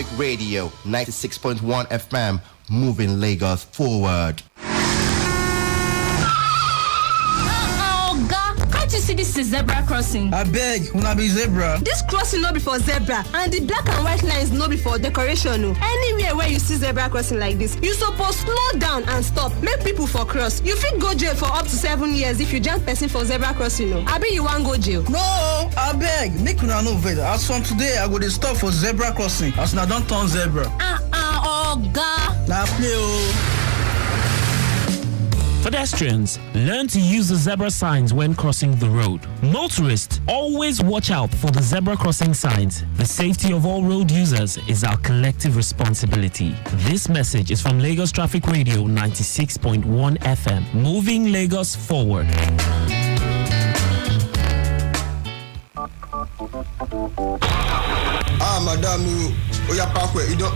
Traffic Radio 96.1 FM, moving Lagos forward. Can't you see this is zebra crossing? I beg, una be zebra. This crossing no be for zebra, and the black and white lines no be for decoration. No. Anywhere where you see zebra crossing like this, you suppose slow down and stop. Make people for cross. You fit go jail for up to 7 years if you jam person for zebra crossing. No. Abi you want go jail? No, I beg, make una no vex. As from today, I go dey stop for zebra crossing. As una don turn zebra. Oga. Na play o. Pedestrians, learn to use the zebra signs when crossing the road. Motorists, always watch out for the zebra crossing signs. The safety of all road users is our collective responsibility. This message is from Lagos Traffic Radio 96.1 FM, moving Lagos forward. Madam, you parkway. You don't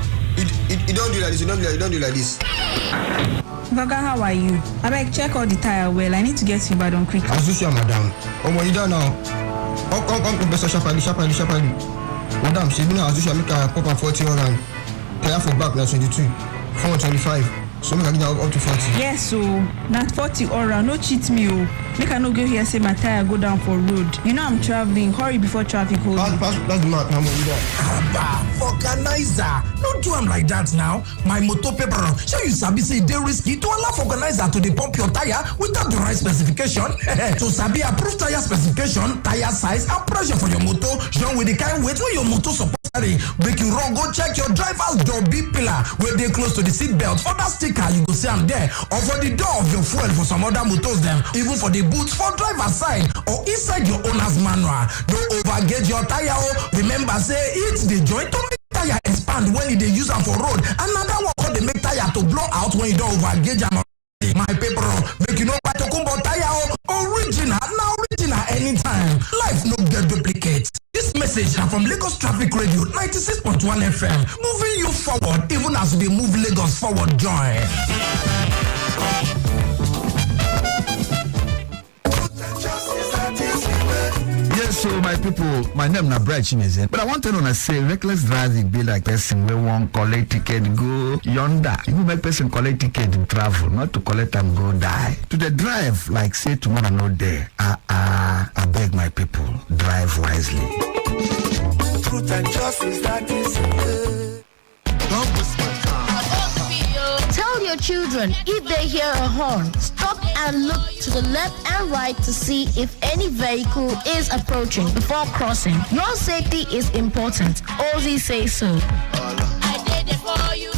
do like this. You don't do like this. Gaga, how are you? I beg, check all the tire well. I need to get to Ibadan quickly. As usual, madam. You don't know. Come, Professor Sharply. Madam, she been as usual. Make a pop up 40 and tire for back na 22, 425. So make I get up to 40. Yes, so not 40 around. No cheat me, oh. Make I no go here say my tire go down for road. You know I'm traveling. Hurry before traffic holds. That's the mark. How much you got? Organizer, don't do am like that now. My motor paper, sure you sabi say dey risky to allow organizer to dey pump your tire without the right specification. To sabi approve tire specification, tire size and pressure for your motor, join with the kind weight wey your motor suppose carry. Make you run go check your driver's door big pillar wey dey close to the seat belt. For that sticker you go see am there, or for the door of your fuel for some other motors dem, even for the boot for driver side or inside your owner's manual. Don't overgauge your tire. Remember say it's the joint to make tire expand when you dey use am for road. Another one called the make tire to blow out when you don't overgauge am. My paper, make you know buy Tokumbo tire original anytime. Life no get duplicate. This message is from Lagos Traffic Radio 96.1 FM, moving you forward even as we move Lagos forward. Joy. Yes, so my people, my name na Bright Chimeze. But I want to know say reckless driving be like person we want collect ticket go yonder. You make person collect ticket to travel, not to collect them go die. To the drive like say tomorrow no day. I beg my people, drive wisely. Truth and justice, that is don't waste my time. Tell your children if they hear a horn, stop and look to the left and right to see if any vehicle is approaching before crossing. Your safety is important. Ozzy says so. I did it for you.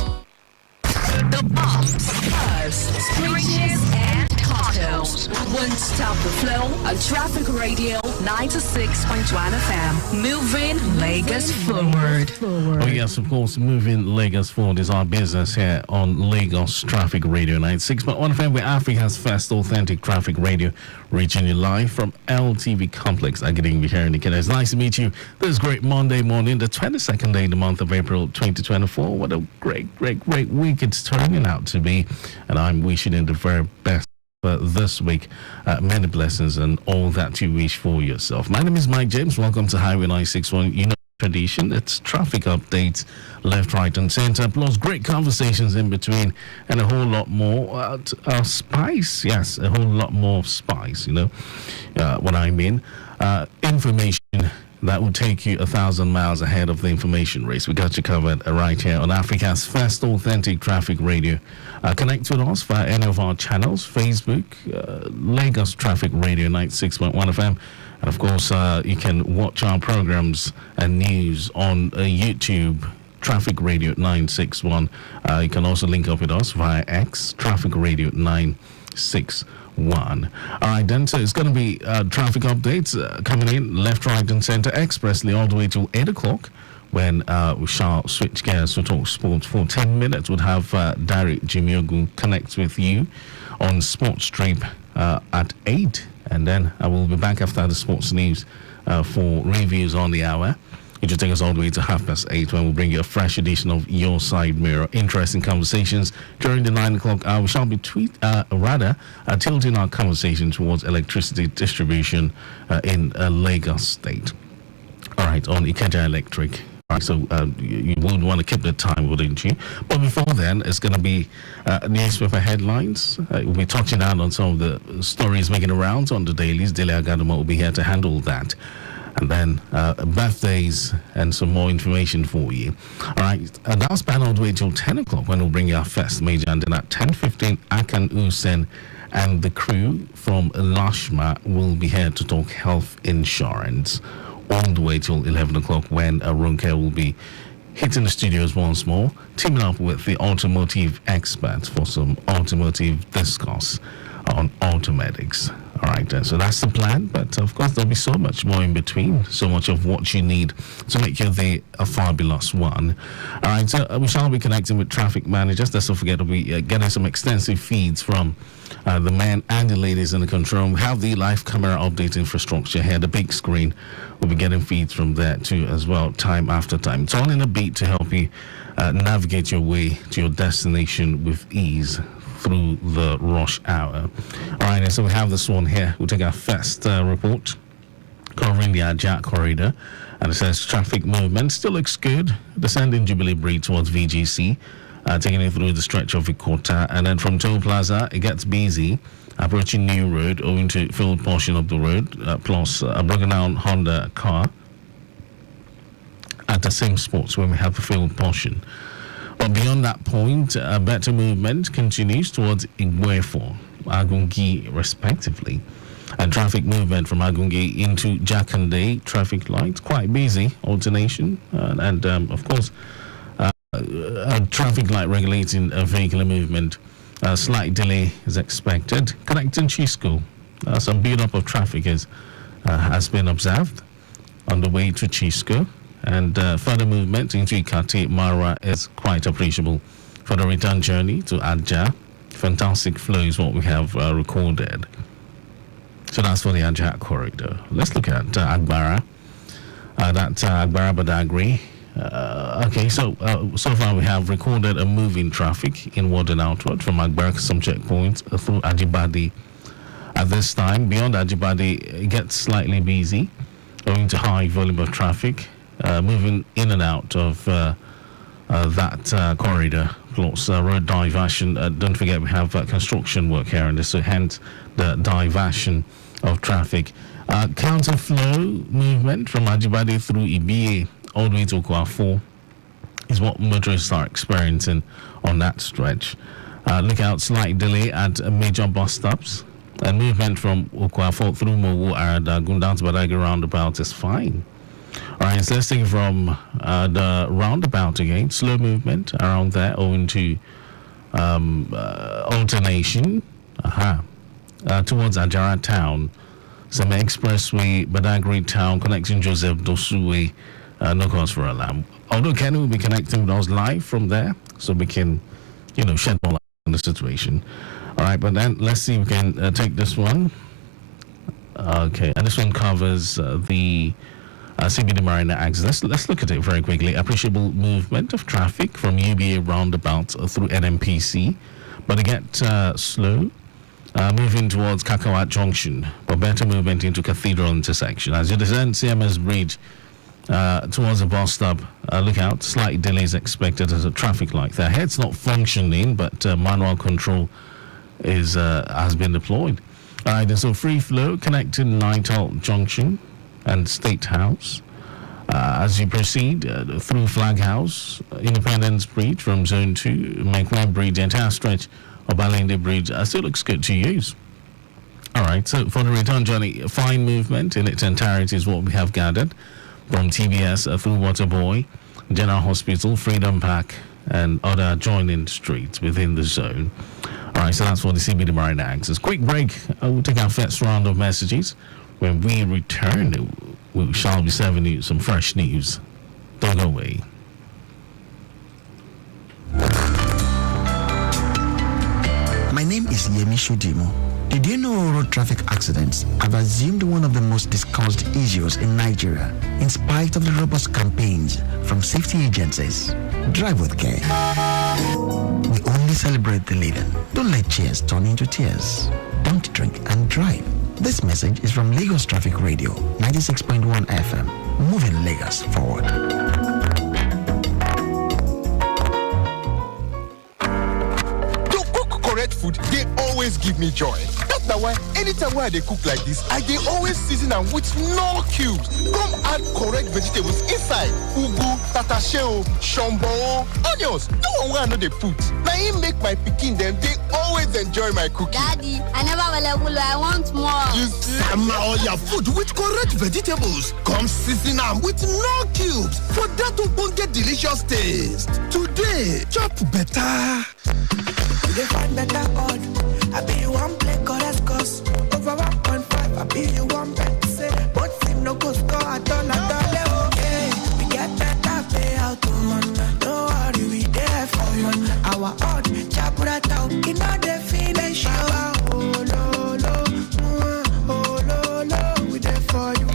The bombs, buzz, screeches, and cartels won't stop the flow of Traffic Radio 96.1 FM. Moving Lagos forward. Oh yes, of course, moving Lagos forward is our business here on Lagos Traffic Radio 96.1 FM, where Africa's first authentic traffic radio, reaching you live from LTV Complex. I'm getting you here in the Canada. It's nice to meet you this great Monday morning, the 22nd day in the month of April 2024. What a great week it's turning out to be, and I'm wishing you the very best for this week. Many blessings and all that you wish for yourself. My name is Mike James. Welcome to Highway 961. You know tradition, it's traffic updates left, right and center, plus great conversations in between, and a whole lot more spice. Yes, a whole lot more spice, you know what I mean. Information that will take you 1,000 miles ahead of the information race. We got you covered right here on Africa's first authentic traffic radio. Connect with us via any of our channels: Facebook, Lagos Traffic Radio 96.1 FM. And of course, you can watch our programs and news on YouTube, Traffic Radio 961. You can also link up with us via X, Traffic Radio 961. All right, then, so it's going to be traffic updates coming in left, right, and center expressly all the way till 8 o'clock. When we shall switch gears to talk sports for 10 minutes. We'll have Derek Jimiogu connect with you on Sports Stream at 8. And then I will be back after the sports news for reviews on the hour. It will take us all the way to 8:30 when we'll bring you a fresh edition of Your Side Mirror. Interesting conversations during the 9 o'clock hour. We shall be tilting our conversation towards electricity distribution in Lagos State. All right, on Ikeja Electric. Right, so you would want to keep the time, wouldn't you? But before then, it's going to be newspaper headlines. We'll be touching on some of the stories making rounds on the dailies. Daily Agadamo will be here to handle that. And then birthdays and some more information for you. All right, that's been all the way till 10 o'clock when we'll bring you our first major. And then at 10:15, Akan Usen and the crew from Lashma will be here to talk health insurance all the way till 11 o'clock when Ronke will be hitting the studios once more, teaming up with the automotive experts for some automotive discourse on automatics. All right, so that's the plan, but of course there'll be so much more in between, so much of what you need to make your day a fabulous one. All right, so we shall be connecting with traffic managers. Let's not forget to be getting some extensive feeds from the men and the ladies in the control room. We have the live camera update infrastructure here, the big screen. We'll be getting feeds from there too as well, time after time. It's all in a beat to help you navigate your way to your destination with ease through the rush hour. All right, so we have this one here. We'll take our first report covering the Ajah corridor. And it says traffic movement still looks good. Descending Jubilee Bridge towards VGC, taking it through the stretch of Ikota. And then from Toll Plaza, it gets busy. Approaching New Road, owing to filled portion of the road, plus a broken down Honda car at the same spots where we have the filled portion. But beyond that point, better movement continues towards Igwefo, Agungi, respectively. And traffic movement from Agungi into Jakande traffic lights, quite busy, alternation. And of course, a traffic light regulating vehicular movement. A slight delay is expected. Connecting Chisco, some build-up of traffic has been observed on the way to Chisco. And further movement into Ikati Mara is quite appreciable for the return journey to Ajah. Fantastic flow is what we have recorded. So that's for the Ajah corridor. Let's look at Agbara. That's Agbara Badagry. Okay, so far we have recorded a move in traffic inward and outward from Agbara to some checkpoints through Ajibadi. At this time, beyond Ajibadi, it gets slightly busy owing to high volume of traffic. Moving in and out of that corridor, plus road diversion. Don't forget we have construction work here, and so hence the diversion of traffic. Counter flow movement from Ajibade through Ibie all the way to Okwafo is what motorists are experiencing on that stretch. Look out, slight delay at major bus stops. And movement from Okwafo through Mowu Aradagun down to Badagry roundabout is fine. All right, so let's take it from the roundabout again. Slow movement around there owing to alternation towards Ajara Town. Some expressway, Badagry Town, connecting Joseph Dosue, no cause for alarm. Although Kenny will be connecting with us live from there, so we can, shed more light on the situation. All right, but then let's see if we can take this one. Okay, and this one covers the CBD Marina access. Let's look at it very quickly. Appreciable movement of traffic from UBA roundabout through NMPC, but it gets slow. Moving towards Kakawat Junction, but better movement into Cathedral intersection. As you descend CMS Bridge towards the bus stop, look out, slight delays expected as a traffic light. The head's not functioning, but manual control has been deployed. All right, and so free flow connecting Nighthall Junction and State House. As you proceed through Flag House, Independence Bridge from Zone 2, McMahon Bridge, the entire stretch of Balinde Bridge still looks good to use. All right, so for the return journey, fine movement in its entirety is what we have gathered from TBS through Waterboy, General Hospital, Freedom Park, and other adjoining streets within the zone. All right, so that's for the CBD Marina access. Quick break. We'll take our first round of messages. When we return, we shall be serving you some fresh news. Don't go away. My name is Yemi Shudimo. Did you know road traffic accidents have assumed one of the most discussed issues in Nigeria, in spite of the robust campaigns from safety agencies? Drive with care. We only celebrate the living. Don't let cheers turn into tears. Don't drink and drive. This message is from Lagos Traffic Radio, 96.1 FM, moving Lagos forward. always give me joy. That's why anytime when I cook like this, I dey always season am with no cubes. Come add correct vegetables inside. Ugu, tatashe, shombo, onions. No one wey I no dey put. Na im make my pikin dem dey always enjoy my cooking. Daddy, I never will. I want more. You sama all your food with correct vegetables. Come season am with no cubes for that ogbonge delicious taste. Today, chop better. You dey find better odd. I be you one play correct cost. Over 1.5, I be you one bet. Say, but him no go score at all. Okay, we get better payout. Don't worry, we there for you. Our odd, chapter out. In all the finish. Oh, lo, we there for you.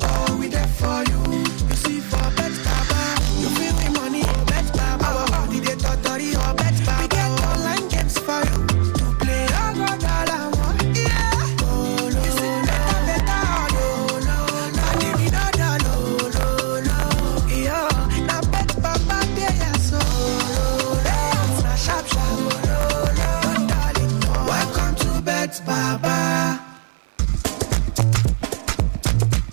Oh, we there for you. You see for bet baba. You feel me money, bet baba. Our odd, they totally or bet baba. We get online games for you. To play all what I want. Yeah. Oh, lo, you see better. Lo. Give me that lo. Yeah. Now bet baba, they are so lo. Sharp. Lo. Darling, welcome to Bet Baba.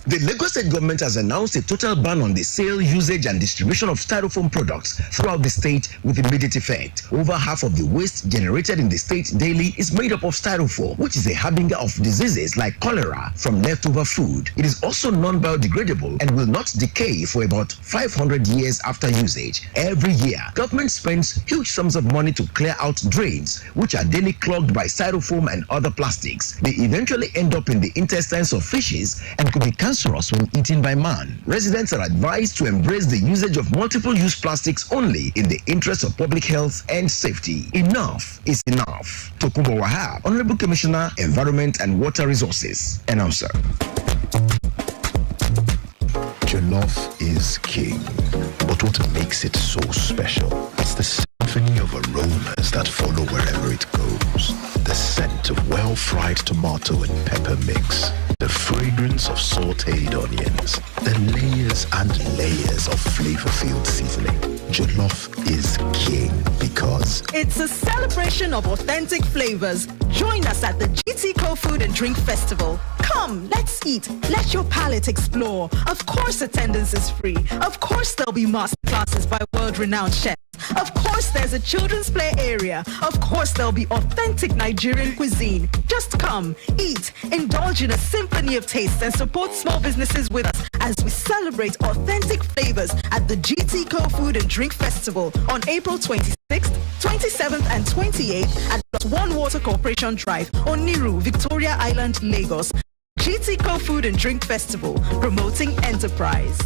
The Lagos State government has announced a total ban on the sale, usage, and distribution of styrofoam products throughout the state with immediate effect. Over half of the waste generated in the state daily is made up of styrofoam, which is a harbinger of diseases like cholera from leftover food. It is also non-biodegradable and will not decay for about 500 years after usage. Every year, government spends huge sums of money to clear out drains, which are daily clogged by styrofoam and other plastics. They eventually end up in the intestines of fishes and could be cancerous when eaten by man. Residents are advised to embrace the usage of multiple-use plastics only in the interest of public health and safety. Enough is enough. Tokunbo Wahab, Honorable Commissioner, Environment and Water Resources. Announcer. Jollof is king, but what makes it so special? It's the symphony of aromas that follow wherever it goes. The scent of well-fried tomato and pepper mix. The fragrance of sauteed onions, the layers and layers of flavor-filled seasoning. Jollof is king because it's a celebration of authentic flavors. Join us at the GTCO Food and Drink Festival. Come, let's eat. Let your palate explore. Of course, attendance is free. Of course, there'll be master classes by world-renowned chefs. Of course, there's a children's play area. Of course, there'll be authentic Nigerian cuisine. Just come, eat, indulge in a symphony of tastes, and support small businesses with us as we celebrate authentic flavors at the GTCO Food and Drink Festival on April 26th, 27th, and 28th at One Water Corporation Drive, Oniru, Victoria Island, Lagos. GTCO Food and Drink Festival, promoting enterprise.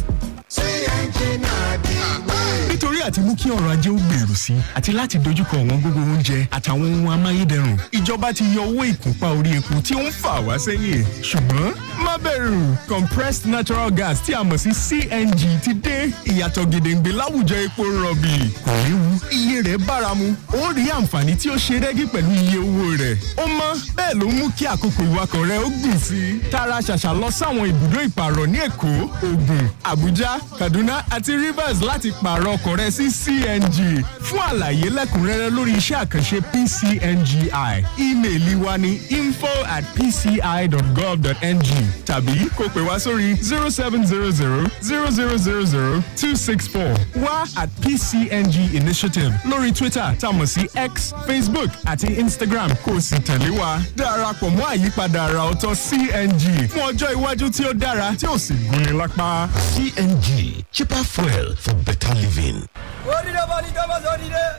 Nítorí àti mú kí ọrọ̀ ajé ó gbèrú sí àti láti dojúkọ ọ̀wọ́n gógó oúnjẹ àtàwọn ohun amáyédẹrùn, ìjọba ti yọ owó ìkúnpá orí epo tí ó ń fà wá sẹ́yìn. Ṣùgbọ́n má bẹ̀rù, compressed natural gas tí a mọ̀ sí CNG ti dé. Ìyàtọ̀ gèdèǹgbè láwùjọ epo rọ̀bì. Kò léwu, iye rẹ̀ báramu. Ó rí àǹfààní tí ó ṣe rẹ́gí pẹ̀lú iye owó rẹ̀. Ó mọ́, bẹ́ẹ̀ ló mú kí àkókò ìwakọ̀ rẹ̀ ó gùn sí. Tara ṣàṣà lọ sáwọn ibùdó ìpààrọ̀ ní Èkó, Ògùn, Àbújá, Kaduna àti Rivers láti pààrọ̀ ọkọ̀ rẹ sí CNG. Fún àlàyé lẹ́kùnrẹ́rẹ́ lórí iṣẹ́ àkànṣe PCNGI, ímeèlì wa ní info@pci.gov.ng tàbí kó pè wá sórí 0700-0000-264. Wá at PCNG Initiative lórí Twitter támọ̀ sí X, Facebook àti Instagram kó sì tẹ̀lé wa. Darapọ̀ mọ́ àyípadà àrà ọ̀tọ̀ CNG fún ọjọ́ iwájú tí ó dára tí ó sì gúnni lápá. CNG, cheaper fuel for better living.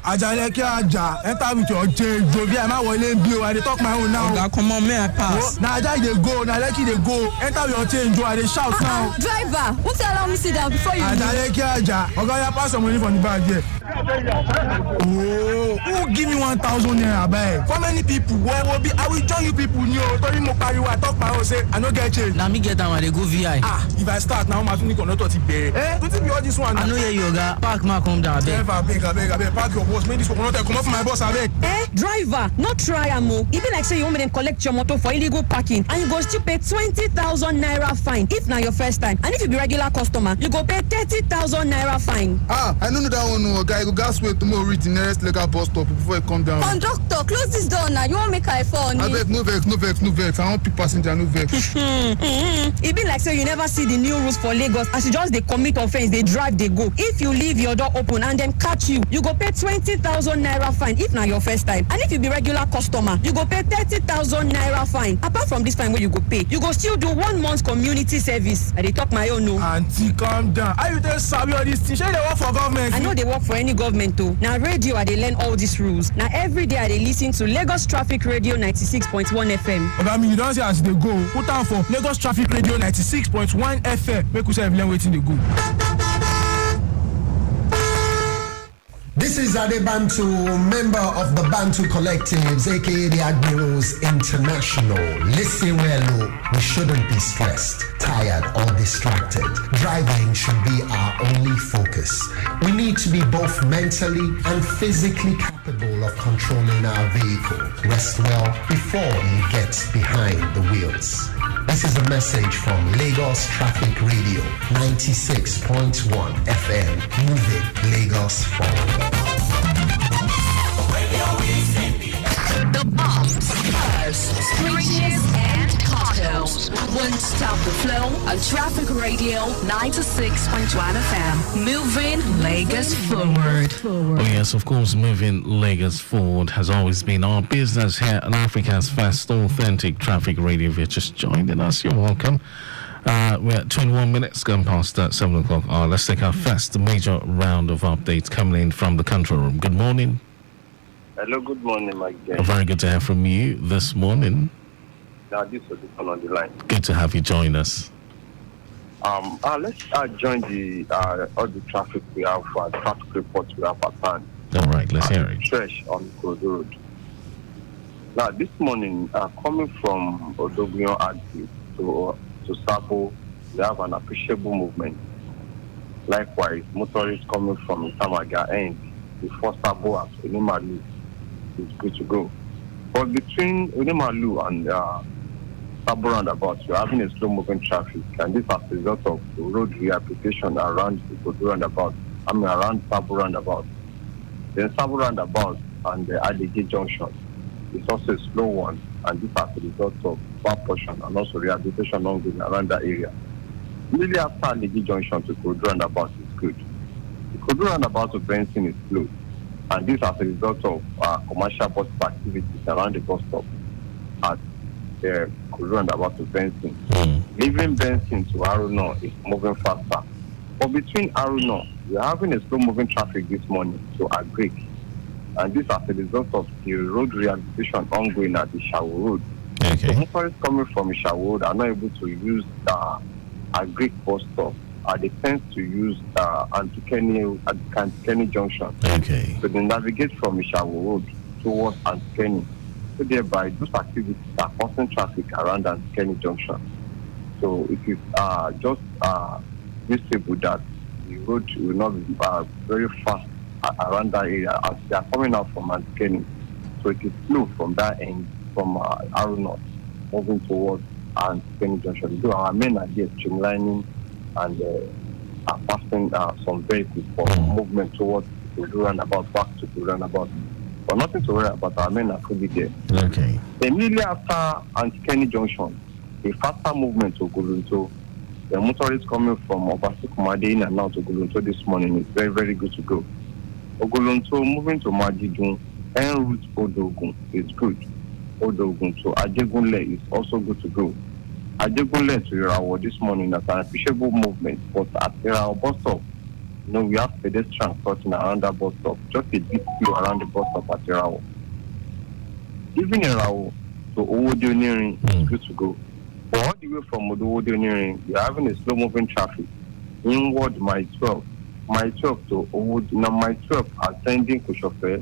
Ajale kí aja enter with your change o bí ẹ má wọlé bí o I dey talk my own now. Oga comot may I pass. Na Aja dey go na Lekki dey go enter with your change o I dey shout now. Driver, won't you allow me sit down before you leave? Ajale kí aja Oga ya pass some money from the bag here. Oh, who give me 1,000 naira abeg? For many people wey will be I will join you people ni o torí mo pariwo I talk my own say I no get change. Na me get am I dey go VI. If I start now my finish conductor ti bẹ̀rẹ̀. Wetin be all this one? I no hear you oga, park ma come down abeg. Abeg park your bus make this conductor comot for my bus abeg. Driver, no try am o. E be like say you want me to collect your motor for illegal parking and you go still pay 20,000 naira fine if na your first time. And if you be regular customer, you go pay 30,000 naira fine. Ah, I don't know that one, no. Guy, you gas wait tomorrow reach the nearest legal bus stop before you come down. Conductor, close this door now. You want make I fall? I beg, no vex. I want pick passenger, no vex. E be like say you never see the new rules for Lagos as you just dey commit offence, dey drive, dey go. If you leave your door open and dem catch you, you go pay 20,000 naira fine if na your first time. And if you be regular customer, you go pay 30,000 naira fine. Apart from this fine wey you go pay, you go still do 1 month community service. I dey talk my own o. Aunty, calm down. How you dey sabi all this thing? Shey you dey work for government? I no dey work for any government o. Na radio I dey learn all these rules. Na every day I dey listen to Lagos Traffic Radio 96.1 FM. Oga, you don see as dey go. Put am for Lagos Traffic Radio 96.1 FM. Make we sef learn wetin dey go. This is Adebantu, member of the Bantu Collectives, aka the Admirals International. Listen well, we shouldn't be stressed, tired, or distracted. Driving should be our only focus. We need to be both mentally and physically capable of controlling our vehicle. Rest well before you get behind the wheels. This is a message from Lagos Traffic Radio 96.1 FM. Moving Lagos forward. The bombs, bars, screeches, and cocktails won't stop the flow on Traffic Radio 96.1 FM. Moving Lagos forward. Oh yes, of course, moving Lagos forward has always been our business here on Africa's first authentic traffic radio. If you're just joining us, you're welcome. We're at 21 minutes gone past 7 o'clock. Let's take our first major round of updates coming in from the control room. Good morning. Hello, good morning, Mike. Very good to hear from you this morning. Now, this is the one on the line. Good to have you join us. Let's join the all the traffic we have, traffic reports we have at hand. All right, let's hear it. Fresh on Kodo Road. Now, this morning, coming from Odogio Adi to Sabo, we have an appreciable movement. Likewise, motorists coming from Tamaga end before Sabo at Unimalu is good to go. But between Unimalu and Sabo roundabout, you're having a slow-moving traffic, and this as a result of road rehabilitation around the Kodo roundabout. Around Sabo roundabout. Then Sabo roundabout and the Adige junction is also a slow one, and this as a result of bad portion and also rehabilitation ongoing around that area. Immediately after Adige junction to Kodo roundabout is good. The Kodo roundabout to Benson is slow, and this as a result of commercial bus activities around the bus stop at the Kodo roundabout to Benson. Leaving Benson to Aruno is moving faster. But between Aruno, we're having a slow-moving traffic this morning to Agric, and this as a result of the road rehabilitation ongoing at the Ishawo Road. Okay. So motorists coming from Ishawo Road are not able to use Agric bus stop. They tend to use Antikeni Junction. Okay. So they navigate from Ishawo Road towards Antikeni. So thereby, those activities are causing traffic around Antikeni Junction. So it is just visible that the road will not be very fast around that area as they are coming out from Antikeni. So it is slow from that end, from Arunot, moving towards Antikeni Junction. So our men are there streamlining and are passing some vehicles for movement towards the roundabout, back to the roundabout. But nothing to worry about, our men are fully there. Okay. Immediately after Antikeni Junction, a faster movement to Ogolonto. The motorists coming from Obasikumade in and out to Ogolonto this morning is very, very good to go. Ogolonto moving to Majidun en route Odogun is good. Odogun to Ajegunle is also good to go. Ajegunle to Irawo this morning is an appreciable movement, but at Irawo bus stop, we have pedestrians crossing around that bus stop, just a bit slow around the bus stop at Irawo. Even Irawo to Owodioniri is good to go. But all the way from Owodioniri, we are having a slow-moving traffic inward my 12 to Owod. Now my 12 ascending Koshofe,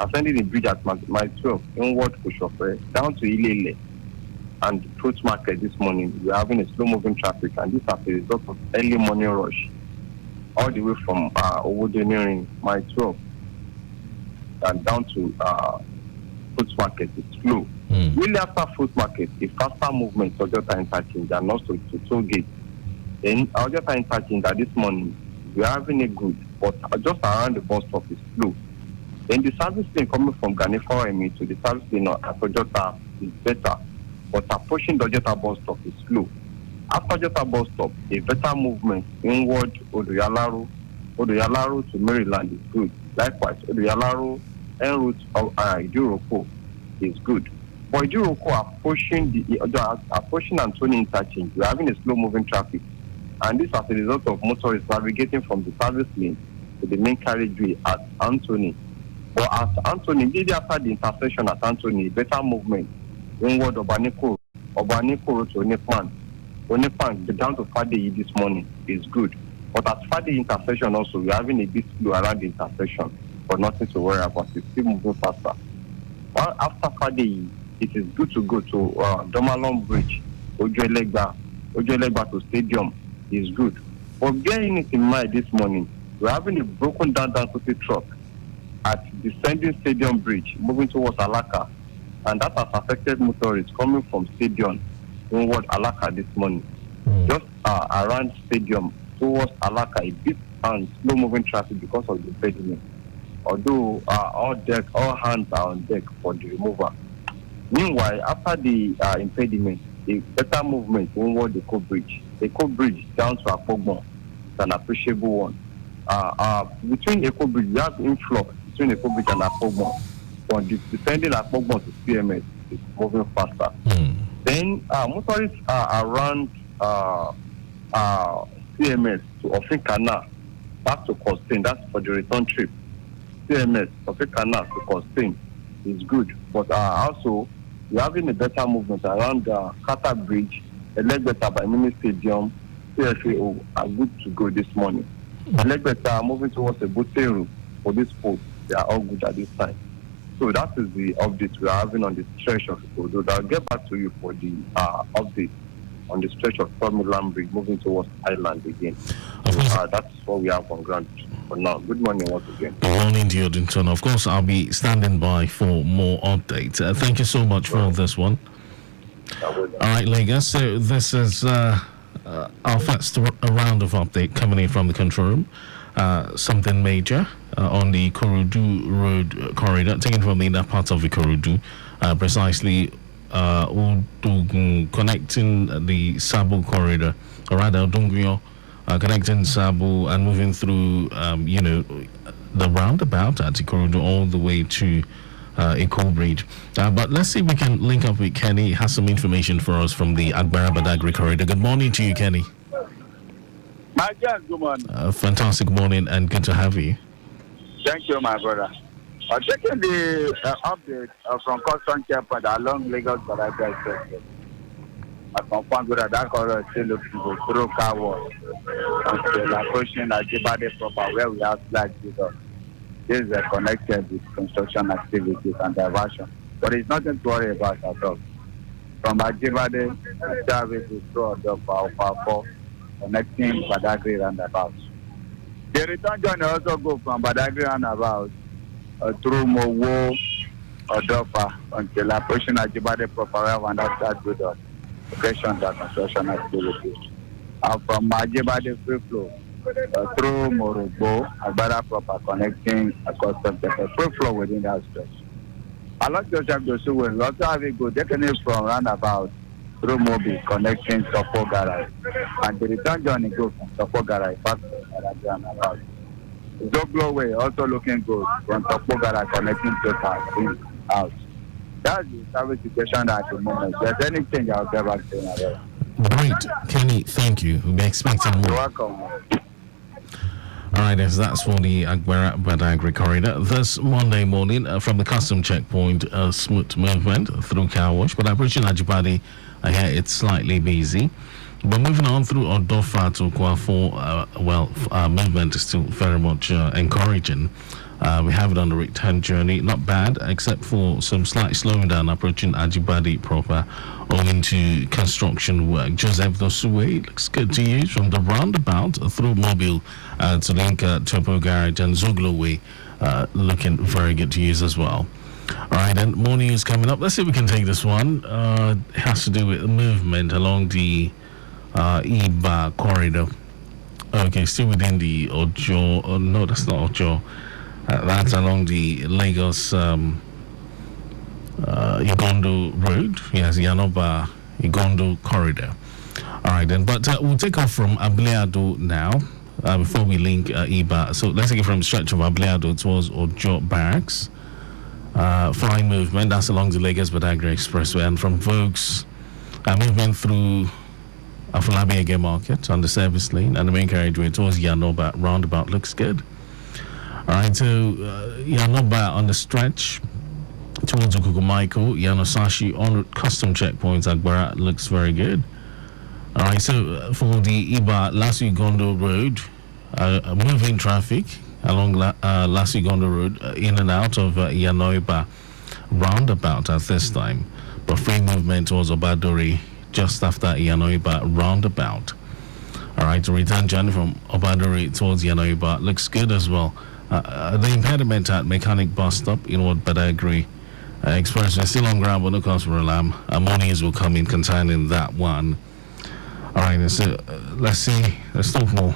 ascending the bridge at my 12 inward Koshofe down to Ilele and Fruit Market this morning. We are having a slow-moving traffic, and this as a result of early morning rush all the way from Owodioniri, my 12, and down to Fruit Market is slow. Really after Fruit Market, a faster movement to Ojota Interchange and also to Toll Gate. Then Ojota Interchange that this morning, we are having a good, but just around the bus stop is slow. Then the service lane coming from Ganifa to the service lane at Ojota is better, but approaching the Ojota bus stop is slow. After Ojota bus stop, a better movement inward Odoyalaro to Maryland is good. Likewise, Odoyalaro en route of Iduroko is good. But Iduroko approaching Anthony Interchange, we are having a slow moving traffic. And this as a result of motorists navigating from the service lane to the main carriageway at Anthony. But at Anthony, immediately after the intersection at Anthony, better movement inward Obaniko to Onipan down to Fadeyi this morning is good. But at Fadeyi intersection also, we're having a bit slow around the intersection, but nothing to worry about. It's still moving faster. While after Fadeyi, it is good to go to Domalong Bridge, Ojoelegba to Stadium is good. But bearing it in mind this morning, we're having a broken down Dangote truck at descending Stadium Bridge, moving towards Alaka, and that has affected motorists coming from Stadium toward Alaka this morning. Just around Stadium towards Alaka, a bit and slow moving traffic because of the impediment. Although all hands are on deck for the removal. Meanwhile, after the impediment, a better movement toward the Eko Bridge. The Eko Bridge down to Akpogbon is an appreciable one. Between Eko Bridge, we have influx between Eko Bridge and Akpogbon. But descending Akpogbon to CMS is moving faster. Then motorists are around CMS to Ofikana, back to Costain. That's for the return trip. CMS, Ofikana to Costain is good. But also, we're having a better movement around Kata Bridge, Elegbeta by Mini Stadium, CFAO are good to go this morning. Elegbeta moving towards the Boteru for this post. They are all good at this time. So that is the update we are having on the stretch of Ikodo. I'll get back to you for the update on the stretch of Milan Bridge moving towards Island again. So, that's what we have on ground for now. Good morning once again. Good morning to you, Dinton. Of course, I'll be standing by for more updates. Thank you so much for this one. All right, Lagos. So this is our first round of update coming in from the control room. Something major on the Ikorodu Road corridor, taken from the inner part of Ikorodu, precisely connecting the Sabo corridor, or rather Odunguyo, connecting Sabo and moving through, the roundabout at Ikorodu all the way to Eko Bridge. But let's see if we can link up with Kenny. He has some information for us from the Agbara Badagry corridor. Good morning to you, Kenny. My dear, good morning. Fantastic morning and good to have you. Thank you, my brother. Checking the update from Custom Checkpoint along Lagos Badagry Expressway. I confirm that corridor is still looking for through car wash until approaching Ajibade proper where we have flag Jesus. This is connected with construction activities and diversion. But it's nothing to worry about at all. From Ajibade, we service is through the Power 4, connecting Badagry roundabout. The return journey also go from Badagry roundabout through Mowo, Odofa, until approaching Ajibade proper where we have start with the location and construction activities. And from Ajibade free flow, through Morogbo, Agbada proper connecting a custom free flow within that stretch. Along Joseph Josu will also have a good definitely from roundabout through Mobi connecting Topo Garage. And the return journey goes from Topo Garage back to roundabout. Zoglo Way also looking good from Topo Garage connecting to Town out. That's the service situation at the moment. If there's any change, I'll get back to you. Great, Kenny, thank you. We'll be expecting more. You're welcome. All right, that's for the Agbara Badagry corridor. This Monday morning, from the custom checkpoint, smooth movement through car wash. But approaching Ajibade, here it's slightly busy. But moving on through Odofa to Kwafo, movement is still very much encouraging. We have it on the return journey, not bad, except for some slight slowing down approaching Ajibade proper owing to construction work. Joseph Dosue looks good to use from the roundabout through Mobile to link Topo Garage and Zoglo Way, looking very good to use as well. All right, and more news coming up. Let's see if we can take this one. It has to do with movement along the Iba corridor. Okay, still within the Ojo. Oh, no, that's not Ojo. That's along the Lagos Igondo Road. Yes, Yanoba Igondo corridor. All right, then. But we'll take off from Ableado now before we link Iba. So let's take it from the stretch of Ableado towards Ojo Barracks. Flying movement, that's along the Lagos Badagry Expressway. And from Vokes, movement through Afolabi Ege Market on the service lane and the main carriageway towards Yanoba roundabout looks good. All right, so Yanoba on the stretch towards Okukumaiko, Yanosashi on custom checkpoints, Agbara looks very good. All right, so for the Iba Lasu Gondo Road, moving traffic along Lasu Gondo Road in and out of Yanoiba roundabout at this time, but free movement towards Obadori just after Yanoiba roundabout. All right, the return journey from Obadori towards Yanoiba looks good as well. The impediment at Mechanic Bus Stop in what Badagry Expressway still on ground, but no cause for alarm. Monies will come in concerning that one. All right, so let's see. Let's talk more.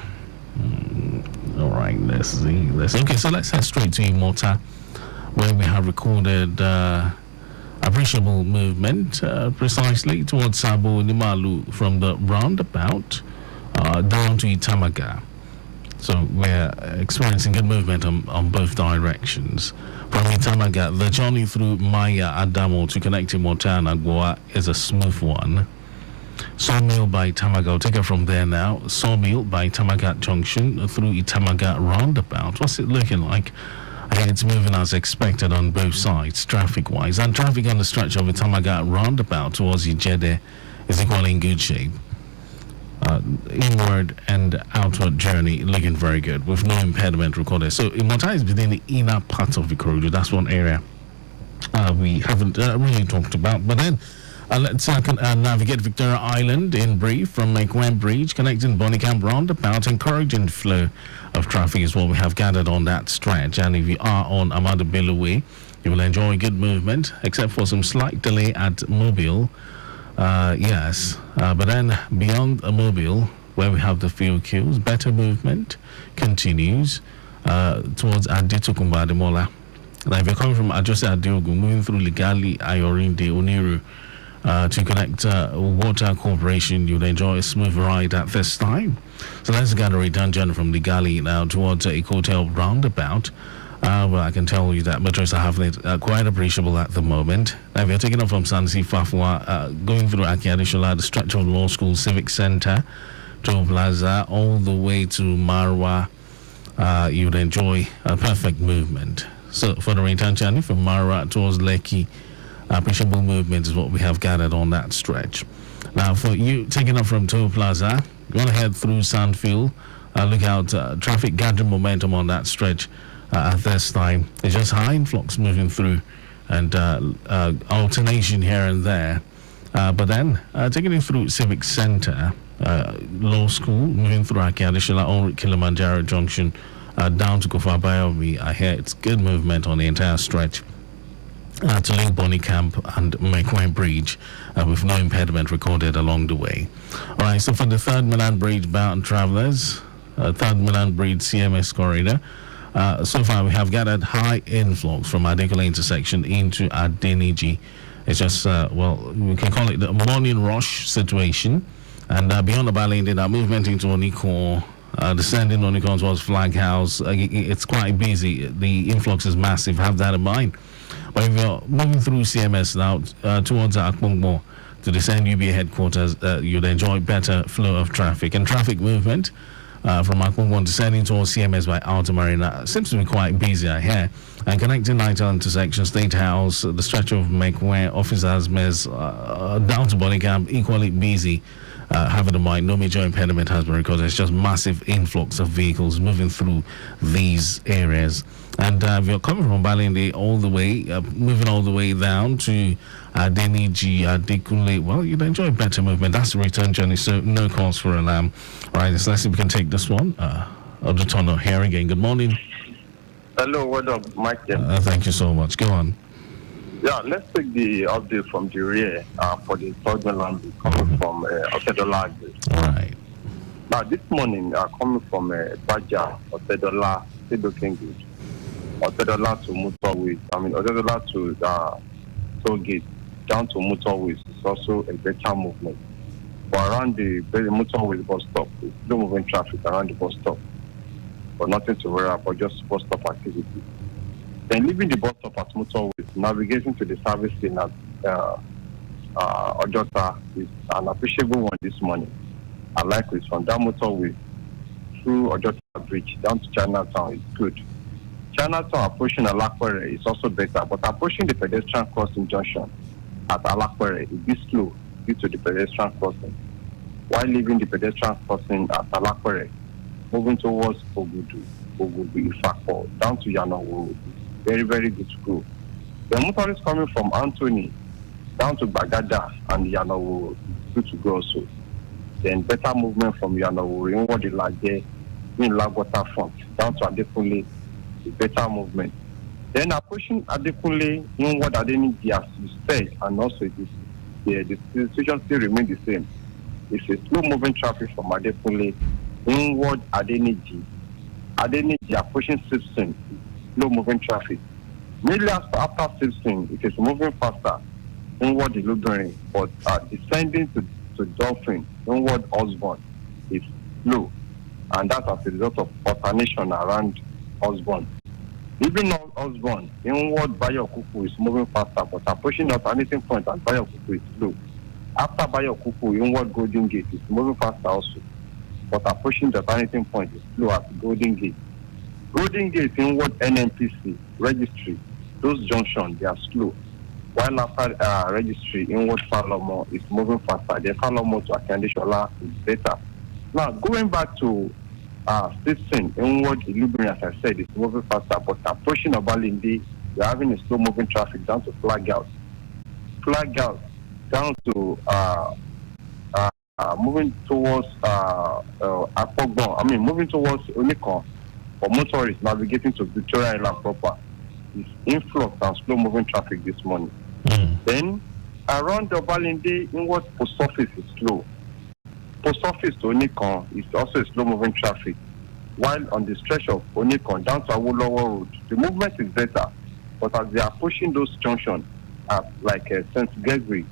All right, let's see. Okay, so let's head straight to Imota, where we have recorded appreciable movement precisely towards Sabo Nimalu from the roundabout down to Itamaga. So we're experiencing good movement on both directions. From Itamaga, the journey through Maya Adamo to connect Imota and Agboa is a smooth one. Sawmill by Itamaga, I'll take it from there now. Sawmill by Itamaga Junction through Itamaga roundabout. What's it looking like? It's moving as expected on both sides, traffic-wise. And traffic on the stretch of Itamaga roundabout towards Ijede is equally in good shape. Inward and outward journey looking very good with no impediment recorded. So Imota is within the inner part of the corridor. That's one area we haven't really talked about. But then let's navigate Victoria Island in brief from Mekwen Bridge, connecting Bonicamp roundabout. Encouraging flow of traffic is what we have gathered on that stretch. And if you are on Amado Bello Way, you will enjoy good movement, except for some slight delay at Mobile. Yes, but then beyond Mobile, where we have the field queues, better movement continues towards Aditukumba Ademola. Now, if you're coming from Ajose Adiogu, moving through Ligali, Ayorinde, Oniru, to connect Water Corporation, you'll enjoy a smooth ride at this time. So let's get a return journey from Ligali now towards Ecotel roundabout. Well, I can tell you that motorists are having it quite appreciable at the moment. Now, if you're taking off from Sansi Fafua, going through Akiadishola, the stretch of Law School Civic Center, to Plaza, all the way to Marwa, you'd enjoy a perfect movement. So for the return journey from Marwa towards Lekki, appreciable movement is what we have gathered on that stretch. Now, for you taking off from Toll Plaza, you want to head through Sandfield. Look out, traffic gathering momentum on that stretch at this time. It's just high influx moving through and alternation here and there. But then, taking it through Civic Center, Law School, moving through Akiadishola, on Kilimanjaro Junction, down to Kofabayomi, I hear it's good movement on the entire stretch. To link Bonnie Camp and Mekwen Bridge with no impediment recorded along the way. All right, so for the Third Milan Bridge bound travellers, Third Milan Bridge CMS corridor, so far we have gathered high influx from Adekola intersection into Adeniji. It's just, well, we can call it the morning rush situation. And beyond the Balinde, they are movement into Oniko, descending Oniko towards Flag House. It's quite busy. The influx is massive. Have that in mind. But if you're moving through CMS now towards Akbongbo to descend UBA headquarters, you'd enjoy better flow of traffic. And traffic movement from Akbongbo descending towards CMS by Alta Marina seems to be quite busy, I hear. And connecting Nightingale intersection, State House, the stretch of Mekwe, Officers Mess, down to Bonicamp, equally busy. Having in mind, no major impediment has been recorded. It's just massive influx of vehicles moving through these areas. And if you're coming from Balinde all the way, moving all the way down to Adeniji, Adekunle, well, you'd enjoy better movement. That's the return journey, so no cause for alarm. All right, let's see if we can take this one. Odutono here again. Good morning. Hello, what up, Mike? Thank you so much. Go on. Yeah, let's take the update from the rear for the third land coming from Otedola. All right. Now, this morning, coming from Baja, Otedola, still looking good. Otedola to motorways, Otedola to toll gate, down to motorways is also a better movement. But around the motorways bus stop, it's slow moving traffic around the bus stop. But nothing to worry about, just bus stop activity. Then leaving the bus stop at motorways, navigating to the service lane at Ojota is an appreciable one this morning. I like it from that motorway through Ojota Bridge down to Chinatown is good. Chinatown approaching Alakwere is also better, but approaching the pedestrian crossing junction at Alakwere is a bit slow due to the pedestrian crossing. While leaving the pedestrian crossing at Alakwere, moving towards Ogudu, Ifako, down to Yanowo, very, very good to go. The motorists coming from Anthony down to Bagada and Yanowo is good to go also. Then better movement from Yanowo, inward the Lage, in Lagota front, down to Adekunle, is better movement. Then approaching Adekunle, inward Adeniji, as you said, and also the situation still remains the same. It's a slow moving traffic from Adekunle, inward Adeniji. Adeniji approaching Simpson, slow moving traffic. Maybe after Simpson, it is moving faster inward the Luberin, but descending to Dolphin, inward Osborne is slow. And that's as a result of alternation around Osborne. Even on Osborne, inward Bayokuku is moving faster, but approaching alternating point at Bayokuku is slow. After Bayokuku, inward Golden Gate is moving faster also, but approaching the alternating point is slow at Golden Gate. Golden Gate, inward NNPC, registry, those junctions, they are slow. While after registry, inward Falomo is moving faster. The Falomo to Akandishola is better. Now, going back to Stetson, inward Illuminati, as I said, is moving faster, but approaching Obalindi, we're having a slow moving traffic down to Flag Out. Flag Out down to moving towards Akpogbon, moving towards Onikon, for motorists navigating to Victoria Island proper. It's influx and slow moving traffic this morning. Then around the Obalinde, inward post office is slow. Post office to Onikon is also a slow moving traffic. While on the stretch of Onikon down to Awolowo Road, the movement is better. But as they are pushing those junctions like St. Gregory,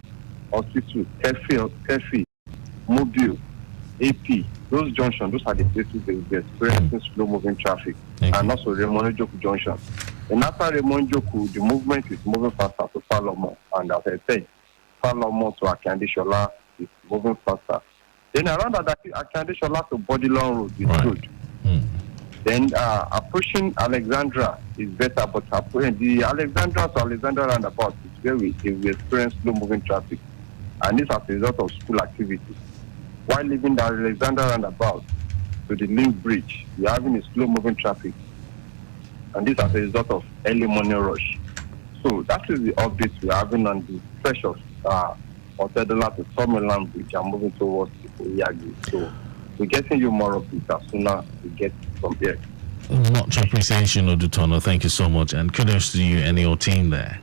Ositu, Kefi, Mobile, AP, those junctions, those are the places they will be experiencing slow moving traffic. And also Raymond Joku Junction. And after Raymond Joku, the movement is moving faster to Falomo. And as I said, Falomo to Akandishola is moving faster. Then around Akandishola to Bodilon Road is good. Then approaching Alexandra is better, but the Alexandra to Alexandra roundabout is where we experience slow moving traffic. And this as a result of school activities. While leaving the Alexandra roundabout to the Link Bridge, we are having a slow moving traffic. And this as a result of early morning rush. So that is the update we are having on the stretch of Otedola to Summerland Bridge and moving towards Oyagi. So we're getting you more of it as soon as we get from here. Much appreciation, Odutono. Thank you so much. And kudos to you and your team there.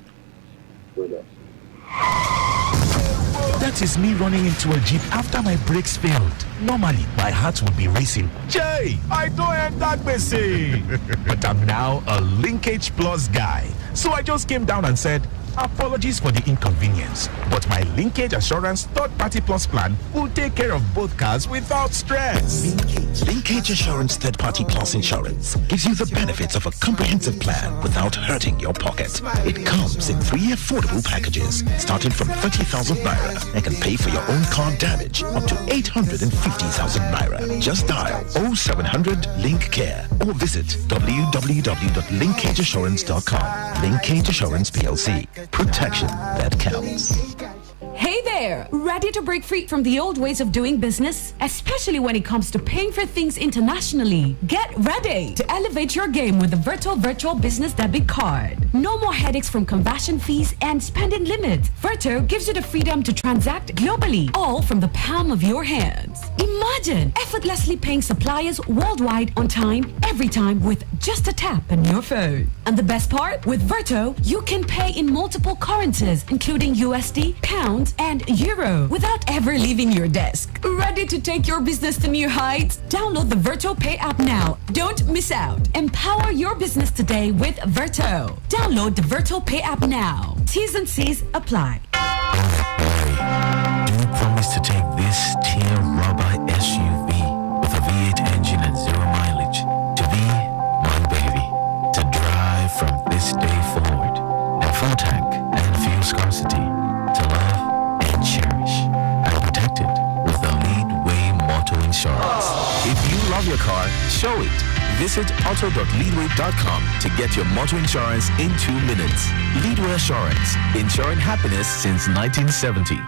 That is me running into a jeep after my brakes failed. Normally, my heart would be racing. Jay, I don't end that message. But I'm now a Linkage Plus guy. So I just came down and said, apologies for the inconvenience, but my Linkage Assurance third-party plus plan will take care of both cars without stress. Linkage Assurance third-party plus insurance gives you the benefits of a comprehensive plan without hurting your pocket. It comes in 3 affordable packages starting from 30,000 naira and can pay for your own car damage up to 850,000 naira. Just dial 0700 Link Care or visit www.linkageassurance.com. Linkage Assurance PLC. Protection that counts. Hey there! Ready to break free from the old ways of doing business? Especially when it comes to paying for things internationally. Get ready to elevate your game with the Virtual Business Debit Card. No more headaches from conversion fees and spending limits. Virtual gives you the freedom to transact globally, all from the palm of your hands. Imagine effortlessly paying suppliers worldwide on time, every time with just a tap on your phone. And the best part? With Verto, you can pay in multiple currencies, including USD, pounds, and euro, without ever leaving your desk. Ready to take your business to new heights? Download the Verto Pay app now. Don't miss out. Empower your business today with Verto. Download the Verto Pay app now. T's and C's apply. Do you promise to take this tier rubber SUV with a V8 engine and 0 mileage to be my baby, to drive from this day forward, and full tank and fuel scarcity, to love and cherish and protect it with the Leadway Motor Insurance? If you love your car, show it. Visit auto.leadway.com to get your motor insurance in 2 minutes. Leadway Assurance, ensuring happiness since 1970.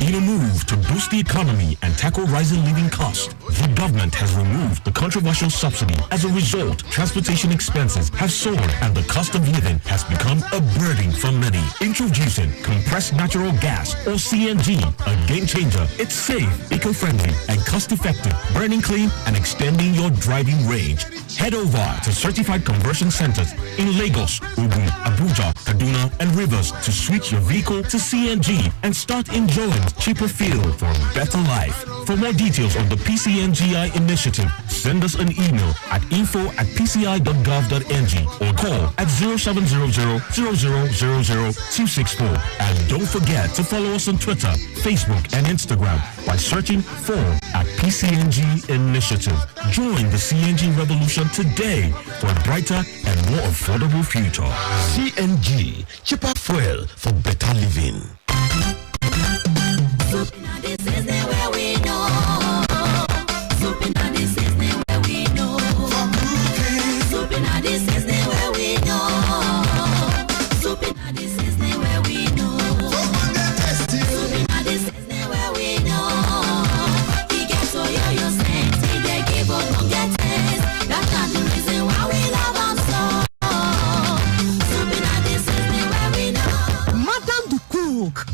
In a move to boost the economy and tackle rising living costs, the government has removed the controversial subsidy. As a result, transportation expenses have soared and the cost of living has become a burden for many. Introducing compressed natural gas, or CNG, a game changer. It's safe, eco-friendly, and cost-effective, burning clean and extending your driving range. Head over to certified conversion centers in Lagos, Ogun, Abuja, Kaduna, and Rivers to switch your vehicle to CNG and start enjoying cheaper fuel for a better life. For more details on the PCNGI initiative, send us an email at info@pci.gov.ng or call at 0700-0000-264. And don't forget to follow us on Twitter, Facebook, and Instagram by searching for @PCNG Initiative. Join the CNG revolution today for a brighter and more affordable future. CNG, cheaper fuel for better living.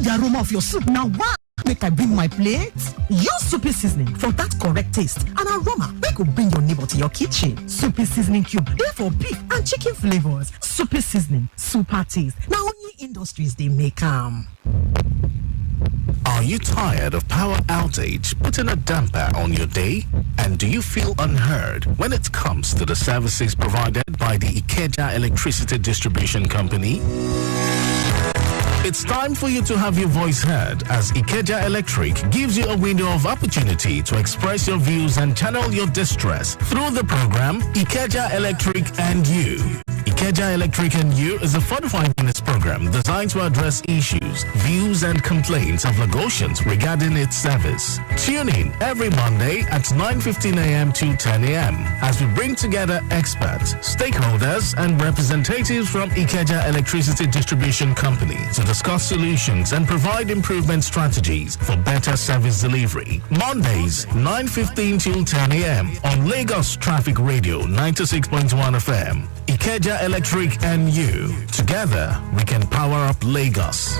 The aroma of your soup now wow. Make I bring my plate. Use Soupy seasoning for that correct taste and aroma. Make will bring your neighbor to your kitchen. Soupy seasoning cube, there for beef and chicken flavors. Soupy seasoning, super taste. Now only industries they make them. Are you tired of power outage putting a damper on your day? And do you feel unheard when it comes to the services provided by the Ikeja Electricity Distribution Company? It's time for you to have your voice heard as Ikeja Electric gives you a window of opportunity to express your views and channel your distress through the program Ikeja Electric and You. Ikeja Electric and You is a 45-minute program designed to address issues, views, and complaints of Lagosians regarding its service. Tune in every Monday at 9:15 a.m. to 10 a.m. as we bring together experts, stakeholders, and representatives from Ikeja Electricity Distribution Company to discuss solutions and provide improvement strategies for better service delivery. Mondays, 9:15 till 10 a.m. on Lagos Traffic Radio 96.1 FM. Ikeja Electric and You. Together, we can power up Lagos.